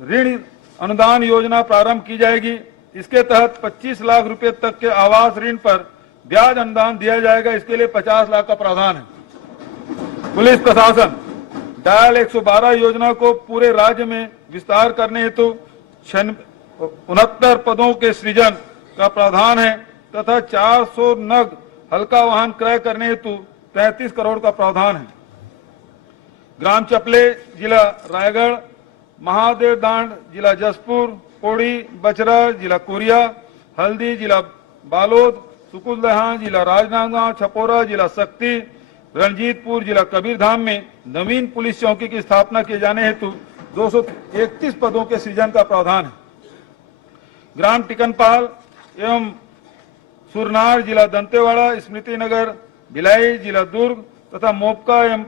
ऋण अनुदान योजना प्रारंभ की जाएगी। इसके तहत 25 लाख रुपए तक के आवास ऋण पर ब्याज अनुदान दिया जाएगा। इसके लिए 50 लाख का प्रावधान है। पुलिस प्रशासन डायल 112 योजना को पूरे राज्य में विस्तार करने हेतु 69 पदों के सृजन का प्रावधान है तथा 400 नग हल्का वाहन क्रय करने हेतु 33 करोड़ का प्रावधान है। ग्राम चपले जिला रायगढ़, महादेव दांड जिला जसपुर, पौड़ी बचरा जिला कोरिया, हल्दी जिला बालोद, सुकुलदहा जिला राजनांदगांव, छपोरा जिला शक्ति, रणजीतपुर जिला कबीरधाम में नवीन पुलिस चौकी की स्थापना किए जाने हेतु 231 पदों के सृजन का प्रावधान है। ग्राम टिकनपाल एवं सुरनार जिला दंतेवाड़ा, स्मृति नगर भिलाई जिला दुर्ग तथा मोपका एवं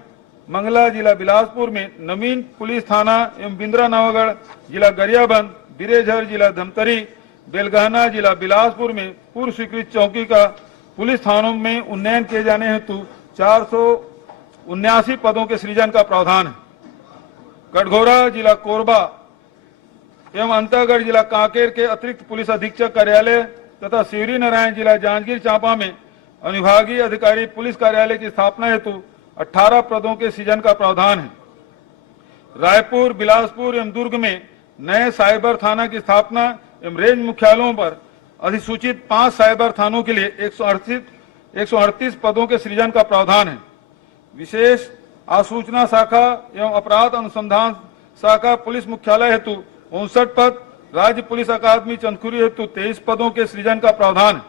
मंगला जिला बिलासपुर में नवीन पुलिस थाना एवं बिंद्रा नवागढ़ जिला गरियाबंद, बिरेझर जिला धमतरी, बेलगहना जिला बिलासपुर में पूर्व स्वीकृत चौकी का पुलिस थानों में उन्नयन किए जाने हेतु 479 पदों के सृजन का प्रावधान है। कटघोरा जिला कोरबा एवं अंतागढ़ जिला कांकेर के अतिरिक्त पुलिस अधीक्षक कार्यालय तथा शिवरी नारायण जिला जांजगीर चांपा में अनुविभागीय अधिकारी पुलिस कार्यालय की स्थापना हेतु 18 पदों के सृजन का प्रावधान है। रायपुर, बिलासपुर एवं दुर्ग में नए साइबर थाना की स्थापना एवं रेंज मुख्यालयों पर अधिसूचित 5 साइबर थानों के लिए 138 पदों के सृजन का प्रावधान है। विशेष आसूचना शाखा एवं अपराध अनुसंधान शाखा पुलिस मुख्यालय हेतु 59 पद, राज्य पुलिस अकादमी चंदखुरी हेतु 23 पदों के सृजन का प्रावधान है।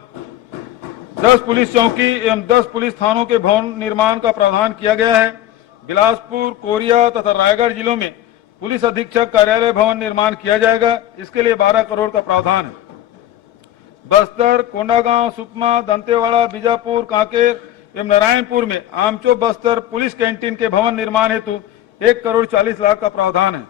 10 पुलिस चौकी एवं 10 पुलिस थानों के भवन निर्माण का प्रावधान किया गया है। बिलासपुर, कोरिया तथा रायगढ़ जिलों में पुलिस अधीक्षक कार्यालय भवन निर्माण किया जाएगा। इसके लिए 12 करोड़ का प्रावधान है। बस्तर, कोंडागांव, सुकमा, दंतेवाड़ा, बीजापुर, कांकेर एवं नारायणपुर में आमचो बस्तर पुलिस कैंटीन के भवन निर्माण हेतु 1 करोड़ 40 लाख का प्रावधान है।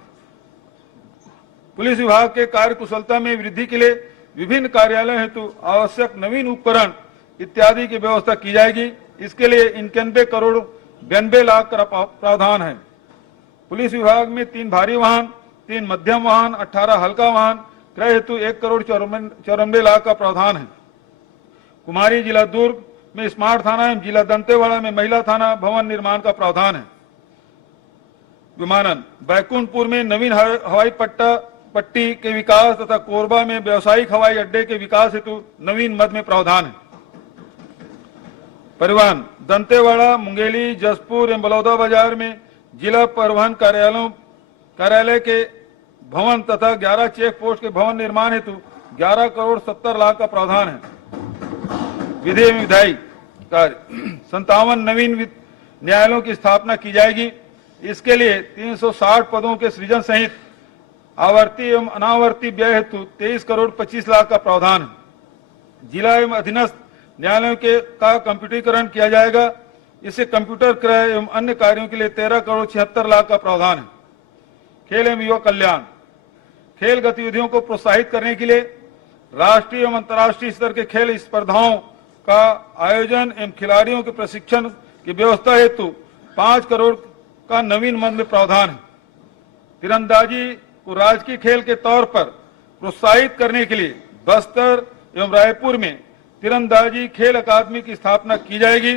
पुलिस विभाग के कार्य कुशलता में वृद्धि के लिए विभिन्न कार्यालयों हेतु आवश्यक नवीन उपकरण इत्यादि की व्यवस्था की जाएगी। इसके लिए 91 करोड़ 92 लाख का प्रावधान है। पुलिस विभाग में 3 भारी वाहन, 3 मध्यम वाहन, 18 हल्का वाहन क्रय हेतु 1 करोड़ 94 लाख का प्रावधान है। कुमारी जिला दुर्ग में स्मार्ट थाना एवं जिला दंतेवाड़ा में महिला थाना भवन निर्माण का प्रावधान है। विमानन बैकुंठपुर में नवीन हवाई पट्टी के विकास तथा कोरबा में व्यावसायिक हवाई अड्डे के विकास हेतु नवीन मद में प्रावधान है। परिवहन दंतेवाड़ा, मुंगेली, जसपुर एवं बलौदा बाजार में जिला परिवहन कार्यालय के भवन तथा 11 चेक पोस्ट के भवन निर्माण हेतु 11 करोड़ 70 लाख का प्रावधान है। विधि एवं विधायी कार्य 57 नवीन न्यायालयों की स्थापना की जाएगी। इसके लिए 360 पदों के सृजन सहित आवर्ती एवं अनावर्ती व्यय हेतु 23 करोड़ 25 लाख का प्रावधान है। जिला एवं अधीनस्थ न्यायालयों का कंप्यूटरीकरण किया जाएगा। इससे कंप्यूटर क्रय एवं अन्य कार्यों के लिए 13 करोड़ 76 लाख का प्रावधान है। खेल एवं युवा कल्याण खेल गतिविधियों को प्रोत्साहित करने के लिए राष्ट्रीय एवं अंतर्राष्ट्रीय स्तर के खेल स्पर्धाओं का आयोजन एवं खिलाड़ियों के प्रशिक्षण की व्यवस्था हेतु 5 करोड़ का नवीन मद में प्रावधान है। तीरंदाजी को राजकीय खेल के तौर पर प्रोत्साहित करने के लिए बस्तर एवं रायपुर में तीरंदाजी खेल अकादमी की स्थापना की जाएगी।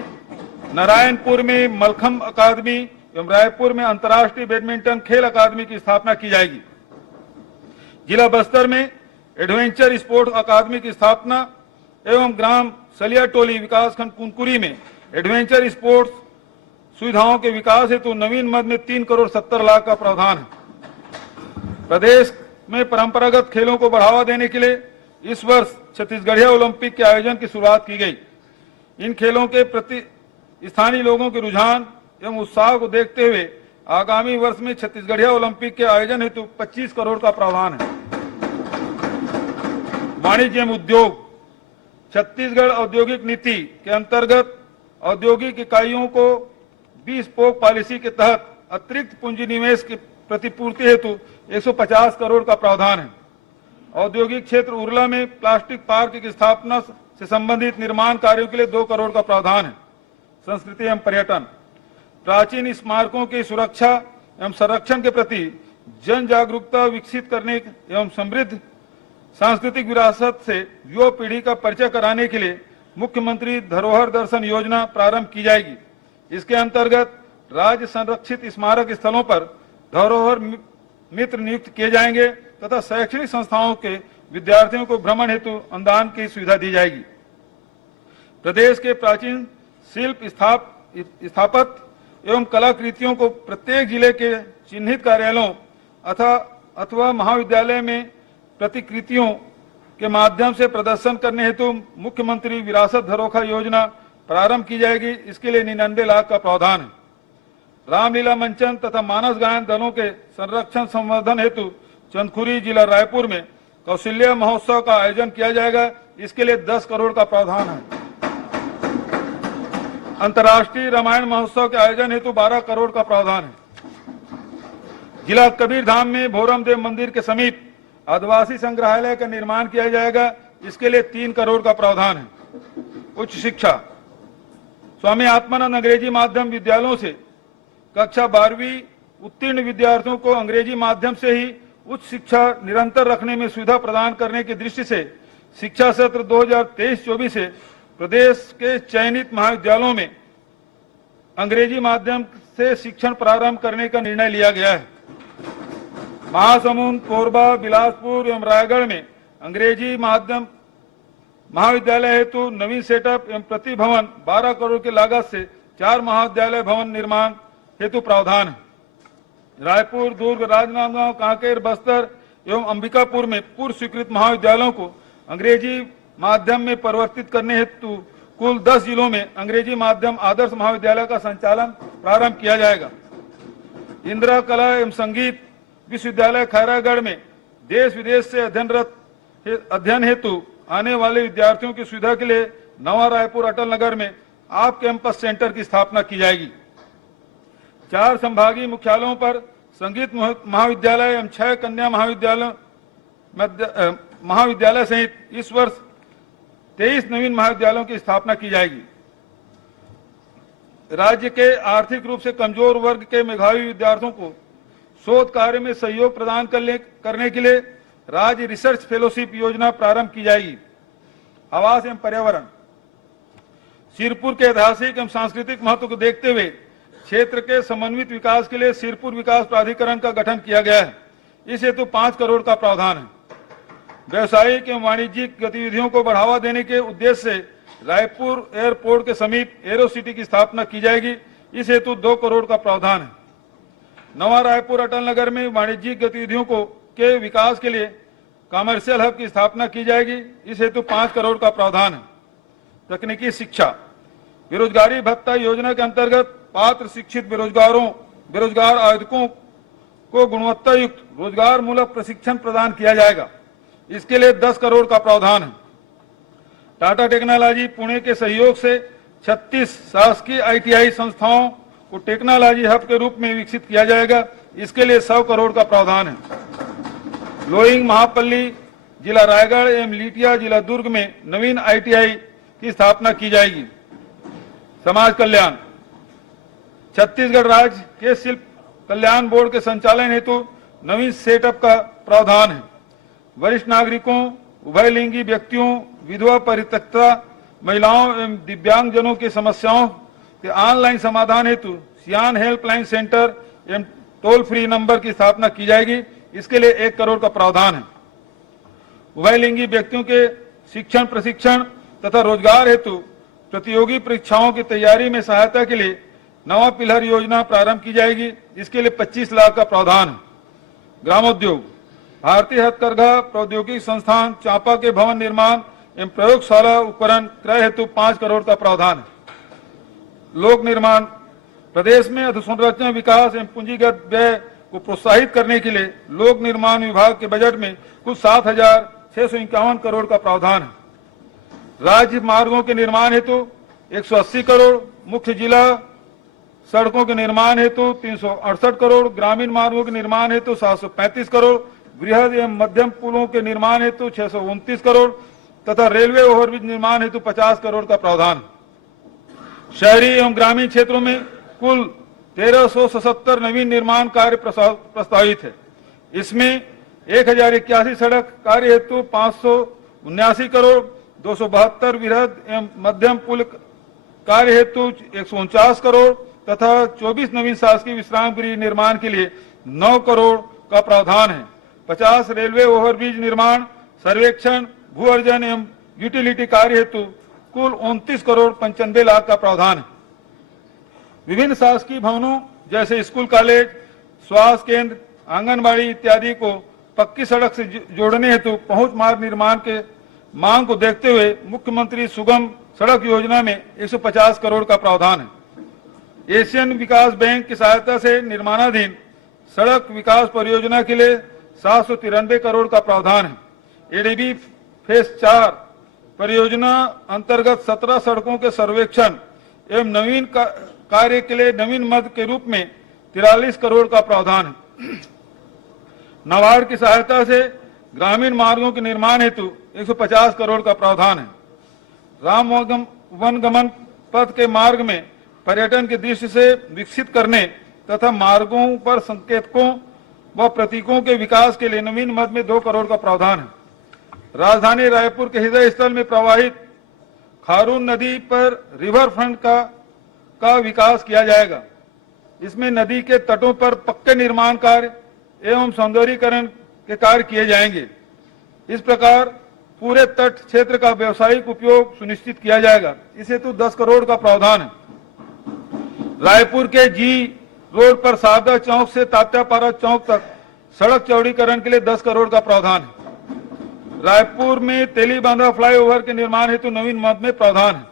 नारायणपुर में मलखम्ब अकादमी एवं रायपुर में अंतर्राष्ट्रीय बैडमिंटन खेल अकादमी की स्थापना की जाएगी। जिला बस्तर में एडवेंचर स्पोर्ट्स अकादमी की स्थापना एवं ग्राम सलियाटोली विकासखंड कुनकुरी में एडवेंचर स्पोर्ट्स सुविधाओं के विकास हेतु नवीन मद में 3 करोड़ 70 लाख का प्रावधान है। प्रदेश में परंपरागत खेलों को बढ़ावा देने के लिए इस वर्ष छत्तीसगढ़िया ओलंपिक के आयोजन की शुरुआत की गई। इन खेलों के प्रति स्थानीय लोगों के रुझान एवं उत्साह को देखते हुए आगामी वर्ष में छत्तीसगढ़िया ओलंपिक के आयोजन हेतु 25 करोड़ का प्रावधान है। वाणिज्य एवं उद्योग, छत्तीसगढ़ औद्योगिक नीति के अंतर्गत औद्योगिक इकाइयों को bespoke पॉलिसी के तहत अतिरिक्त पूंजी निवेश की प्रतिपूर्ति हेतु 150 करोड़ का प्रावधान है। औद्योगिक क्षेत्र उरला में प्लास्टिक पार्क की स्थापना से संबंधित निर्माण कार्यों के लिए 2 करोड़ का प्रावधान है। संस्कृति एवं पर्यटन, प्राचीन स्मारकों की सुरक्षा एवं संरक्षण के प्रति जन जागरूकता विकसित करने एवं समृद्ध सांस्कृतिक विरासत से युवा पीढ़ी का परिचय कराने के लिए मुख्यमंत्री धरोहर दर्शन योजना प्रारंभ की जाएगी। इसके अंतर्गत राज्य संरक्षित स्मारक स्थलों पर धरोहर मित्र नियुक्त किए जाएंगे तथा शैक्षणिक संस्थाओं के विद्यार्थियों को भ्रमण हेतु अनुदान की सुविधा दी जाएगी। प्रदेश के प्राचीन शिल्प स्थापत्य एवं कलाकृतियों को प्रत्येक जिले के चिन्हित कार्यालयों अथवा महाविद्यालय में प्रतिकृतियों के माध्यम से प्रदर्शन करने हेतु मुख्यमंत्री विरासत धरोहर योजना प्रारंभ की जाएगी। इसके लिए 99 लाख का प्रावधान है। रामलीला मंचन तथा मानस गायन दलों के संरक्षण संवर्धन हेतु चंदखुरी जिला रायपुर में कौशल्य महोत्सव का आयोजन किया जाएगा। इसके लिए 10 करोड़ का प्रावधान है। अंतर्राष्ट्रीय रामायण महोत्सव के आयोजन हेतु 12 करोड़ का प्रावधान है। जिला कबीरधाम में भोरम देव मंदिर के समीप आदिवासी संग्रहालय का निर्माण किया जाएगा। इसके लिए 3 करोड़ का प्रावधान है। उच्च शिक्षा, स्वामी आत्मानंद अंग्रेजी माध्यम विद्यालयों से कक्षा 12वीं उत्तीर्ण विद्यार्थियों को अंग्रेजी माध्यम से ही उच्च शिक्षा निरंतर रखने में सुविधा प्रदान करने की दृष्टि से शिक्षा सत्र 2023-24 से प्रदेश के चयनित महाविद्यालयों में अंग्रेजी माध्यम से शिक्षण प्रारंभ करने का निर्णय लिया गया है। महासमुंद, कोरबा, बिलासपुर एवं रायगढ़ में अंग्रेजी माध्यम महाविद्यालय हेतु नवीन सेटअप एवं प्रति भवन 12 करोड़ की लागत से 4 महाविद्यालय भवन निर्माण हेतु प्रावधान है। रायपुर, दुर्ग, राजनांदगांव, कांकेर, बस्तर एवं अंबिकापुर में पूर्व स्वीकृत महाविद्यालयों को अंग्रेजी माध्यम में परिवर्तित करने हेतु कुल 10 जिलों में अंग्रेजी माध्यम आदर्श महाविद्यालय का संचालन प्रारंभ किया जाएगा। इंदिरा कला एवं संगीत विश्वविद्यालय खैरागढ़ में देश विदेश से अध्ययन हेतु आने वाले विद्यार्थियों की सुविधा के लिए नवा रायपुर अटल नगर में आप कैंपस सेंटर की स्थापना की जाएगी। 4 संभागीय मुख्यालयों पर संगीत महाविद्यालय एवं 6 कन्या महाविद्यालय सहित इस वर्ष 23 नवीन महाविद्यालयों की स्थापना की जाएगी। राज्य के आर्थिक रूप से कमजोर वर्ग के मेधावी विद्यार्थियों को शोध कार्य में सहयोग प्रदान करने के लिए राज्य रिसर्च फेलोशिप योजना प्रारंभ की जाएगी। आवास एवं पर्यावरण, सिरपुर के ऐतिहासिक एवं सांस्कृतिक महत्व को देखते हुए क्षेत्र के समन्वित विकास के लिए सिरपुर विकास प्राधिकरण का गठन किया गया है। इस हेतु 5 करोड़ का प्रावधान है। व्यवसायिक एवं वाणिज्यिक गतिविधियों को बढ़ावा देने के उद्देश्य से रायपुर एयरपोर्ट के समीप एरो सिटी की स्थापना की जाएगी। इस हेतु 2 करोड़ का प्रावधान है। नवा रायपुर अटल नगर में वाणिज्यिक गतिविधियों के विकास के लिए कमर्शियल हब की स्थापना की जाएगी। इस हेतु 5 करोड़ का प्रावधान है। तकनीकी शिक्षा, बेरोजगारी भत्ता योजना के अंतर्गत पात्र शिक्षित बेरोजगार आवेदकों को गुणवत्ता युक्त रोजगार मूलक प्रशिक्षण प्रदान किया जाएगा। इसके लिए 10 करोड़ का प्रावधान है। टाटा टेक्नोलॉजी पुणे के सहयोग से 36 शासकीय ITI संस्थाओं को टेक्नोलॉजी हब के रूप में विकसित किया जाएगा। इसके लिए 100 करोड़ का प्रावधान है। लोइंग महापल्ली जिला रायगढ़ एवं लीटिया जिला दुर्ग में नवीन ITI की स्थापना की जाएगी। समाज कल्याण, छत्तीसगढ़ राज्य के शिल्प कल्याण बोर्ड के संचालन हेतु नवीन सेटअप का प्रावधान है। वरिष्ठ नागरिकों, उभयलिंगी व्यक्तियों, विधवा परित्यक्ता महिलाओं एवं दिव्यांगजनों की समस्याओं के ऑनलाइन समाधान हेतु सियान हेल्पलाइन सेंटर एवं टोल फ्री नंबर की स्थापना की जाएगी। इसके लिए 1 करोड़ का प्रावधान है। उभयलिंगी व्यक्तियों के शिक्षण, प्रशिक्षण तथा रोजगार हेतु प्रतियोगी परीक्षाओं की तैयारी में सहायता के लिए नवा पिलर योजना प्रारंभ की जाएगी। इसके लिए 25 लाख का प्रावधान है। ग्रामोद्योग, भारतीय हथकरघा प्रौद्योगिकी संस्थान चांपा के भवन निर्माण एवं प्रयोगशाला उपकरण क्रय हेतु 5 करोड़ का प्रावधान है। लोक निर्माण, प्रदेश में अधोसंरचना विकास एवं पूंजीगत व्यय को प्रोत्साहित करने के लिए लोक निर्माण विभाग के बजट में कुल 7,651 करोड़ का प्रावधान है। राज्य मार्गों के निर्माण हेतु 180 करोड़, मुख्य जिला सड़कों के निर्माण हेतु 368 करोड़, ग्रामीण मार्गों के निर्माण हेतु 735 करोड़, बृहद एवं मध्यम पुलों के निर्माण हेतु 629 करोड़ तथा रेलवे ओवरब्रिज निर्माण हेतु 50 करोड़ का प्रावधान। शहरी एवं ग्रामीण क्षेत्रों में कुल 1377 नवीन निर्माण कार्य प्रस्तावित है। इसमें 1081 सड़क कार्य हेतु 579 करोड़, 272 वृहद एवं मध्यम पुल कार्य हेतु 149 करोड़ तथा 24 नवीन शासकीय विश्राम गृह निर्माण के लिए 9 करोड़ का प्रावधान है। 50 रेलवे ओवरब्रिज निर्माण, सर्वेक्षण, भू अर्जन एवं यूटिलिटी कार्य हेतु कुल 29 करोड़ 95 लाख का प्रावधान है। विभिन्न शासकीय भवनों जैसे स्कूल, कॉलेज, स्वास्थ्य केंद्र, आंगनबाड़ी इत्यादि को पक्की सड़क से जोड़ने हेतु पहुंच मार्ग निर्माण के मांग को देखते हुए मुख्यमंत्री सुगम सड़क योजना में 150 करोड़ का प्रावधान है। एशियन विकास बैंक की सहायता से निर्माणाधीन सड़क विकास परियोजना के लिए 793 करोड़ का प्रावधान है। एडीबी फेज 4 परियोजना अंतर्गत 17 सड़कों के सर्वेक्षण एवं नवीन कार्य के लिए नवीन मद के रूप में 43 करोड़ का प्रावधान है। नाबार्ड की सहायता से ग्रामीण मार्गों के निर्माण हेतु 150 करोड़ का प्रावधान है। राम वनगमन पथ के मार्ग में पर्यटन की दृष्टि से विकसित करने तथा मार्गों पर संकेतकों व प्रतीकों के विकास के लिए नवीन मद में 2 करोड़ का प्रावधान है। राजधानी रायपुर के हृदय स्थल में प्रवाहित खारून नदी पर रिवर फ्रंट का विकास किया जाएगा। इसमें नदी के तटों पर पक्के निर्माण कार्य एवं सौंदर्यीकरण के कार्य किए जाएंगे। इस प्रकार पूरे तट क्षेत्र का व्यावसायिक उपयोग सुनिश्चित किया जाएगा। इस हेतु 10 करोड़ का प्रावधान है। रायपुर के जी रोड पर शारदा चौक से तात्यापारा चौक तक सड़क चौड़ीकरण के लिए 10 करोड़ का प्रावधान है। रायपुर में तेलीबांधा फ्लाईओवर के निर्माण हेतु नवीन मद में प्रावधान है।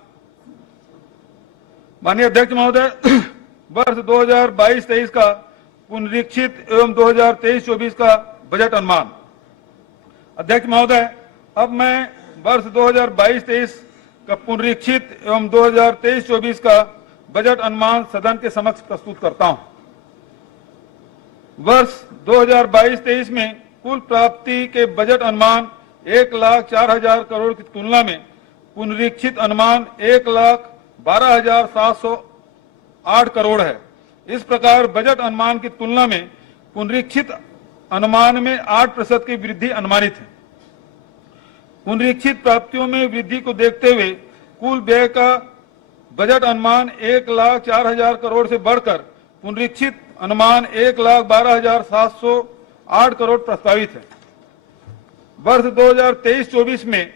माननीय अध्यक्ष महोदय, वर्ष 2022-23 का पुनरीक्षित एवं 2023-24 का बजट अनुमान। अध्यक्ष महोदय, अब मैं वर्ष 2022-23 का पुनरीक्षित एवं 2023-24 का बजट अनुमान सदन के समक्ष प्रस्तुत करता हूं। वर्ष 2022-23 में कुल प्राप्ति के बजट अनुमान 1,04,000 करोड़ की तुलना में पुनरीक्षित अनुमान 1,12,708 करोड़ है। इस प्रकार बजट अनुमान की तुलना में पुनरीक्षित अनुमान में 8% की वृद्धि अनुमानित है। पुनरीक्षित प्राप्तियों में वृद्धि को देखते हुए कुल व्यय का बजट अनुमान 1,04,000 करोड़ से बढ़कर पुनरीक्षित अनुमान 1,12,708 करोड़ प्रस्तावित है। वर्ष 2023-24 में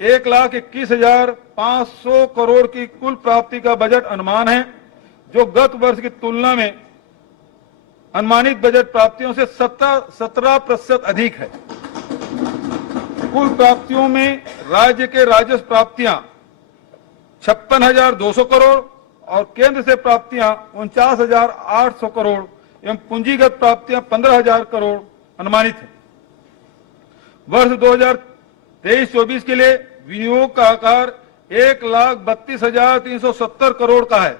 1,21,500 करोड़ की कुल प्राप्ति का बजट अनुमान है, जो गत वर्ष की तुलना में अनुमानित बजट प्राप्तियों से 17% अधिक है। कुल प्राप्तियों में राज्य के राजस्व प्राप्तियां 56,200 करोड़ और केंद्र से प्राप्तियां 49,800 करोड़ एवं पूंजीगत प्राप्तियां 15,000 करोड़ अनुमानित है। वर्ष 2023-24 के लिए विनियोग का आकार 1,32,370 करोड़ का है।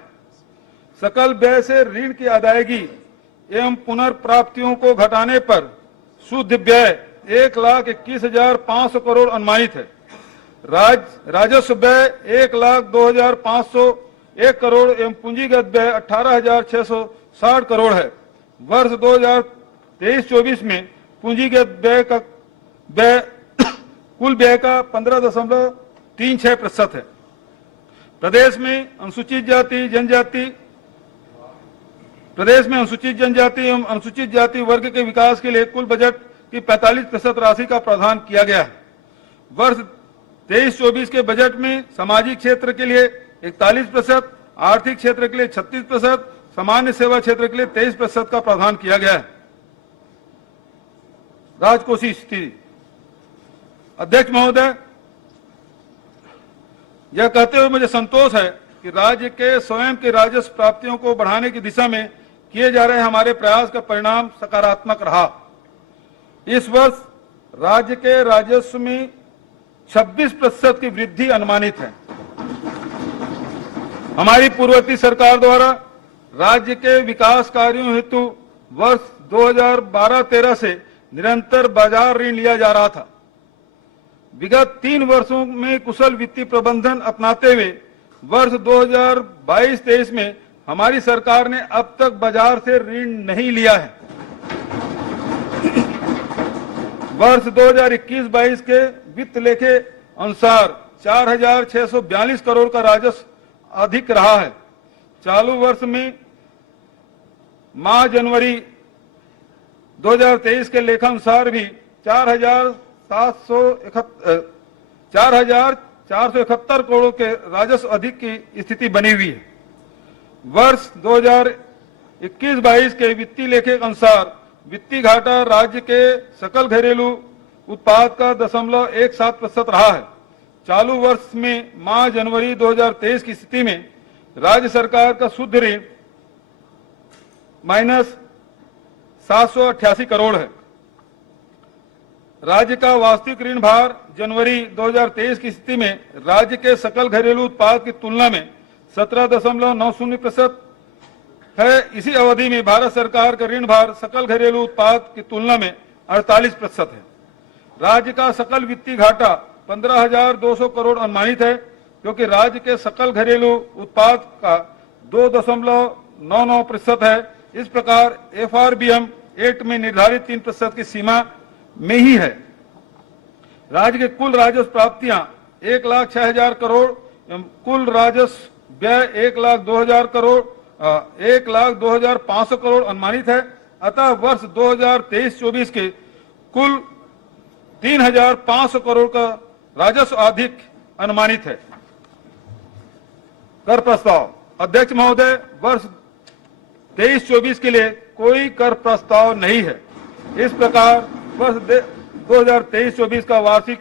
सकल व्यय से ऋण की अदायगी एवं पुनर्प्राप्तियों को घटाने पर शुद्ध व्यय 1,21,500 करोड़ अनुमानित है। राजस्व व्यय 1,02,501 करोड़ एवं पूंजीगत व्यय 18,660 करोड़ है। वर्ष 2023-24 में पूंजीगत व्यय का कुल व्यय का 15.36% है। प्रदेश में अनुसूचित जाति एवं अनुसूचित जाति वर्ग के विकास के लिए कुल बजट की 45% राशि का प्रावधान किया गया है। वर्ष 23-24 के बजट में सामाजिक क्षेत्र के लिए 41%, आर्थिक क्षेत्र के लिए 36%, सामान्य सेवा क्षेत्र के लिए 23% का प्रावधान किया गया है। राजकोषीय स्थिति। अध्यक्ष महोदय, यह कहते हुए मुझे संतोष है कि राज्य के स्वयं के राजस्व प्राप्तियों को बढ़ाने की दिशा में किए जा रहे हमारे प्रयास का परिणाम सकारात्मक रहा। इस वर्ष राज्य के राजस्व में 26% की वृद्धि अनुमानित है। हमारी पूर्ववर्ती सरकार द्वारा राज्य के विकास कार्यों हेतु वर्ष 2012-13 से निरंतर बाजार ऋण लिया जा रहा था। विगत 3 वर्षों में कुशल वित्तीय प्रबंधन अपनाते हुए वर्ष 2022-23 में हमारी सरकार ने अब तक बाजार से ऋण नहीं लिया है। वर्ष 2021-22 के वित्त लेखे अनुसार 4,642 करोड़ का राजस्व अधिक रहा है। चालू वर्ष में माह जनवरी 2023 के लेखानुसार भी 4,471 करोड़ के राजस्व अधिक की स्थिति बनी हुई है। वर्ष 2021-22 के वित्तीय लेखे के अनुसार वित्तीय घाटा राज्य के सकल घरेलू उत्पाद का 0.17% रहा है। चालू वर्ष में माह जनवरी 2023 की स्थिति में राज्य सरकार का शुद्ध ऋण -788 करोड़ है। राज्य का वास्तविक ऋण भार जनवरी 2023 की स्थिति में राज्य के सकल घरेलू उत्पाद की तुलना में 17.90% है। इसी अवधि में भारत सरकार का ऋण भार सकल घरेलू उत्पाद की तुलना में 48% है। राज्य का सकल वित्तीय घाटा 15,200 करोड़ अनुमानित है, क्योंकि राज्य के सकल घरेलू उत्पाद का 2.99% है। इस प्रकार FRBM एक्ट में निर्धारित 3% की सीमा में ही है। राज्य के कुल राजस्व प्राप्तियां 1,06,000 करोड़ एवं कुल राजस्व व्यय 1,02,000 करोड़ 1,02,500 करोड़ अनुमानित है। अतः वर्ष 2023-24 के कुल 3,500 करोड़ का राजस्व अधिक अनुमानित है। कर प्रस्ताव। अध्यक्ष महोदय, वर्ष 23-24 के लिए कोई कर प्रस्ताव नहीं है। इस प्रकार वर्ष 2023-24 का वार्षिक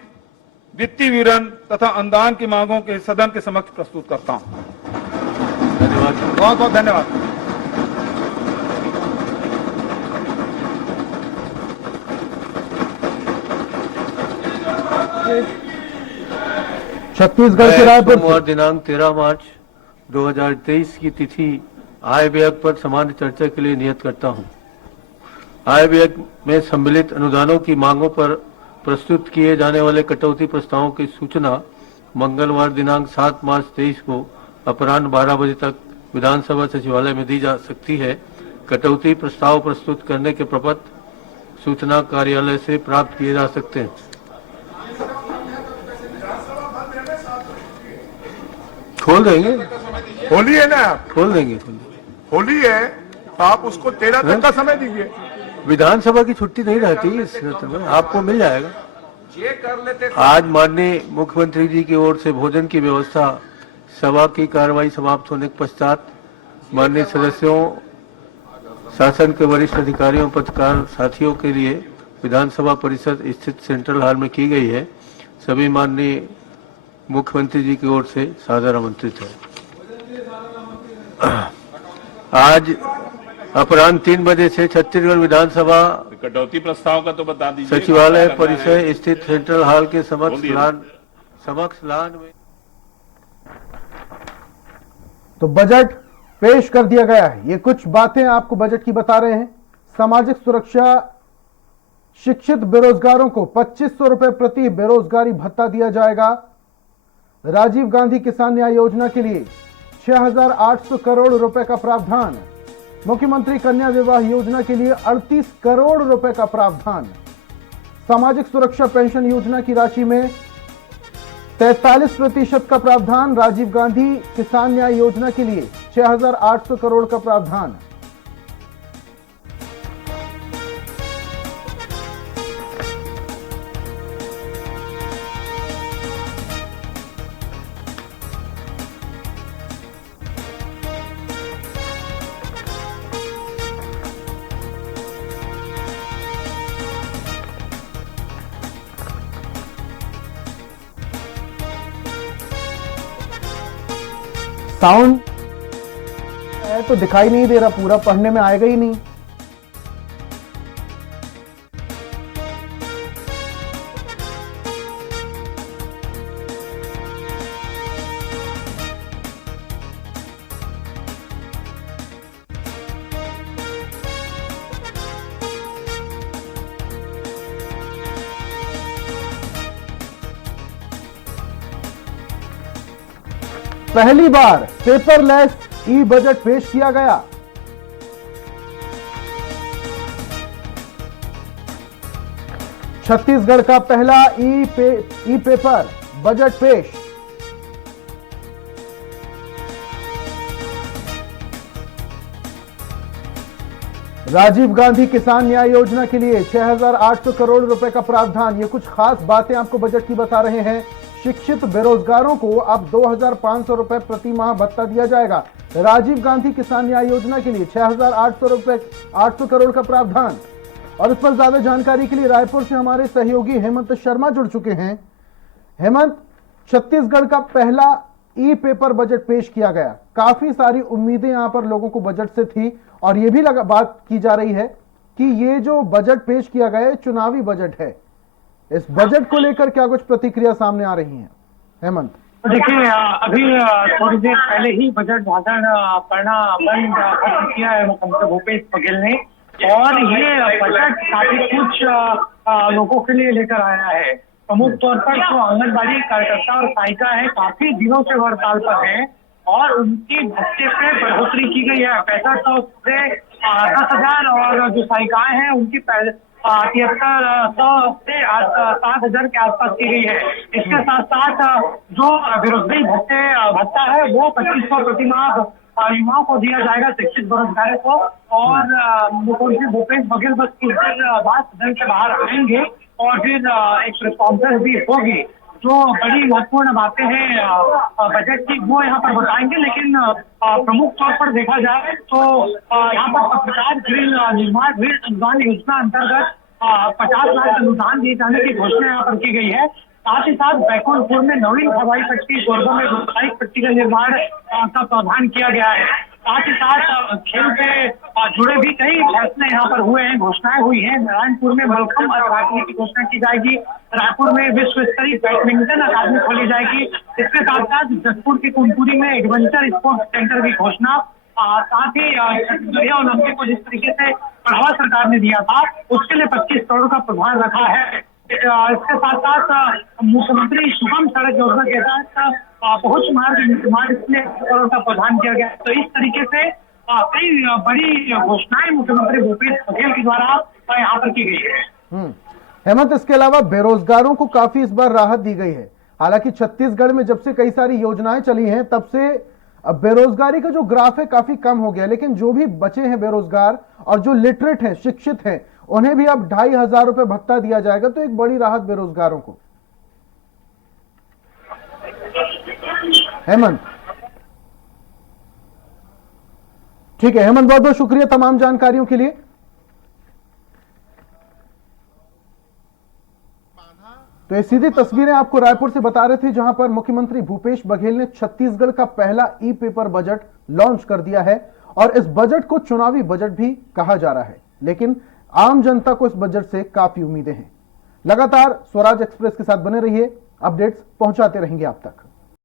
वित्तीय विवरण तथा अनुदान की मांगों के सदन के समक्ष प्रस्तुत करता हूं। धन्यवाद, बहुत बहुत धन्यवाद। छत्तीसगढ़ के रायपुर सोमवार दिनांक 13 मार्च 2023 की तिथि आय व्यय पर सामान्य चर्चा के लिए नियत करता हूं। आय व्यय में सम्मिलित अनुदानों की मांगों पर प्रस्तुत किए जाने वाले कटौती प्रस्तावों की सूचना मंगलवार दिनांक 7 मार्च 23 को अपराह्न 12 बजे तक विधानसभा सचिवालय में दी जा सकती है। कटौती प्रस्ताव प्रस्तुत करने के प्रपत्र सूचना कार्यालय से प्राप्त किए जा सकते हैं। खोल देंगे, होली है ना, आप खोल देंगे। होली है तो आप उसको 13 तक का समय दीजिए। विधानसभा की छुट्टी नहीं रहती इस सत्र में, आपको मिल जाएगा। ये कर लेते। आज माननीय मुख्यमंत्री जी की ओर से भोजन की व्यवस्था, सभा की कार्रवाई समाप्त होने के पश्चात माननीय सदस्यों, शासन के वरिष्ठ अधिकारियों, पत्रकार साथियों के लिए विधानसभा परिसर स्थित सेंट्रल हॉल में की गई है। सभी माननीय मुख्यमंत्री जी की ओर से सादर आमंत्रित है। आज अपराह्न 3 बजे से छत्तीसगढ़ विधानसभा कटौती प्रस्ताव का तो बता दीजिए। सचिवालय परिसर स्थित सेंट्रल हॉल के समक्ष लान में तो बजट पेश कर दिया गया है। ये कुछ बातें आपको बजट की बता रहे हैं। सामाजिक सुरक्षा, शिक्षित बेरोजगारों को 2,500 रुपए प्रति बेरोजगारी भत्ता दिया जाएगा। राजीव गांधी किसान न्याय योजना के लिए 6,800 करोड़ रुपए का प्रावधान। मुख्यमंत्री कन्या विवाह योजना के लिए 38 करोड़ रुपए का प्रावधान। सामाजिक सुरक्षा पेंशन योजना की राशि में 43% का प्रावधान। राजीव गांधी किसान न्याय योजना के लिए 6,800 करोड़ का प्रावधान। साउंड है तो दिखाई नहीं दे रहा, पूरा पढ़ने में आएगा ही नहीं। पहली बार पेपरलेस ई बजट पेश किया गया। छत्तीसगढ़ का पहला ई पेपर बजट पेश। राजीव गांधी किसान न्याय योजना के लिए 6,800 करोड़ रुपए का प्रावधान। ये कुछ खास बातें आपको बजट की बता रहे हैं। शिक्षित बेरोजगारों को अब 2,500 रुपए प्रति माह भत्ता दिया जाएगा। राजीव गांधी किसान न्याय योजना के लिए 6,800 करोड़ का प्रावधान। और इस पर ज्यादा जानकारी के लिए रायपुर से हमारे सहयोगी हेमंत शर्मा जुड़ चुके हैं। हेमंत, छत्तीसगढ़ का पहला ई पेपर बजट पेश किया गया। काफी सारी उम्मीदें यहां पर लोगों को बजट से थी और यह भी बात की जा रही है कि ये जो बजट पेश किया गया है चुनावी बजट है। इस बजट को लेकर क्या कुछ प्रतिक्रिया सामने आ रही है हेमंत? देखिए, अभी थोड़ी देर पहले ही बजट भाषण पढ़ना बंद कर किया है मुख्यमंत्री भूपेश बघेल ने, और ये बजट काफी कुछ लोगों के लिए लेकर आया है। प्रमुख तौर पर जो आंगनबाड़ी कार्यकर्ता और सहायिका है, काफी दिनों से हड़ताल पर है और उनकी भत्ते पे बढ़ोतरी की गई है। 6500 से 10,000 और जो सहायिकाएं हैं उनकी 7300 से 7,000 के आसपास की गई है। इसके साथ साथ जो बेरोजगारी भत्ता है वो 2500 प्रति माह युवाओं को दिया जाएगा, शिक्षित बेरोजगारों को। और मुख्यमंत्री भूपेश बघेल बस कुछ देर बाद सदन से बाहर आएंगे और फिर एक प्रेस कॉन्फ्रेंस भी होगी। जो बड़ी महत्वपूर्ण बातें हैं बजट की वो यहाँ पर बताएंगे, लेकिन प्रमुख तौर पर देखा जाए तो यहाँ पर पत्रकार गृह निर्माण ऋण अनुदान योजना अंतर्गत 50 लाख अनुदान दिए जाने की घोषणा यहाँ पर की गई है। साथ ही साथ बैकुंठपुर में नवीन हवाई पट्टी, कोरबा में व्यावसायिक पट्टी का निर्माण का प्रावधान किया गया है। साथ ही साथ खेल से जुड़े भी कई फैसले यहाँ पर हुए हैं, घोषणाएं हुई हैं। नारायणपुर में मलखम्ब अकादमी की घोषणा की जाएगी। रायपुर में विश्व स्तरीय बैडमिंटन अकादमी खोली जाएगी। इसके साथ साथ जसपुर की कुनकुरी में एडवेंचर स्पोर्ट्स सेंटर की घोषणा। साथ ही छत्तीसगढ़ ओलंपिक को जिस तरीके से बढ़ावा सरकार ने दिया था उसके लिए 25 करोड़ का प्रावधान रखा है। इसके साथ साथ मुख्यमंत्री शुभम सड़क योजना के तहत पहुंच मार्ग निर्माण इसलिए करोड़ का प्रावधान किया गया। तो इस तरीके से कई बड़ी घोषणाएं मुख्यमंत्री भूपेश बघेल के द्वारा यहाँ पर की गई है। हेमंत, इसके अलावा बेरोजगारों को काफी इस बार राहत दी गई है। हालांकि छत्तीसगढ़ में जब से कई सारी योजनाएं चली हैं तब से बेरोजगारी का जो ग्राफ है काफी कम हो गया, लेकिन जो भी बचे हैं बेरोजगार और जो लिटरेट हैं, शिक्षित हैं, उन्हें भी अब 2,500 रुपए भत्ता दिया जाएगा। तो एक बड़ी राहत बेरोजगारों को। हेमंत, ठीक है हेमंत, बहुत बहुत शुक्रिया तमाम जानकारियों के लिए। तो ये सीधी तस्वीरें आपको रायपुर से बता रहे थे, जहां पर मुख्यमंत्री भूपेश बघेल ने छत्तीसगढ़ का पहला ई पेपर बजट लॉन्च कर दिया है। और इस बजट को चुनावी बजट भी कहा जा रहा है, लेकिन आम जनता को इस बजट से काफी उम्मीदें हैं। लगातार स्वराज एक्सप्रेस के साथ बने रहिए, अपडेट्स पहुंचाते रहेंगे आप तक।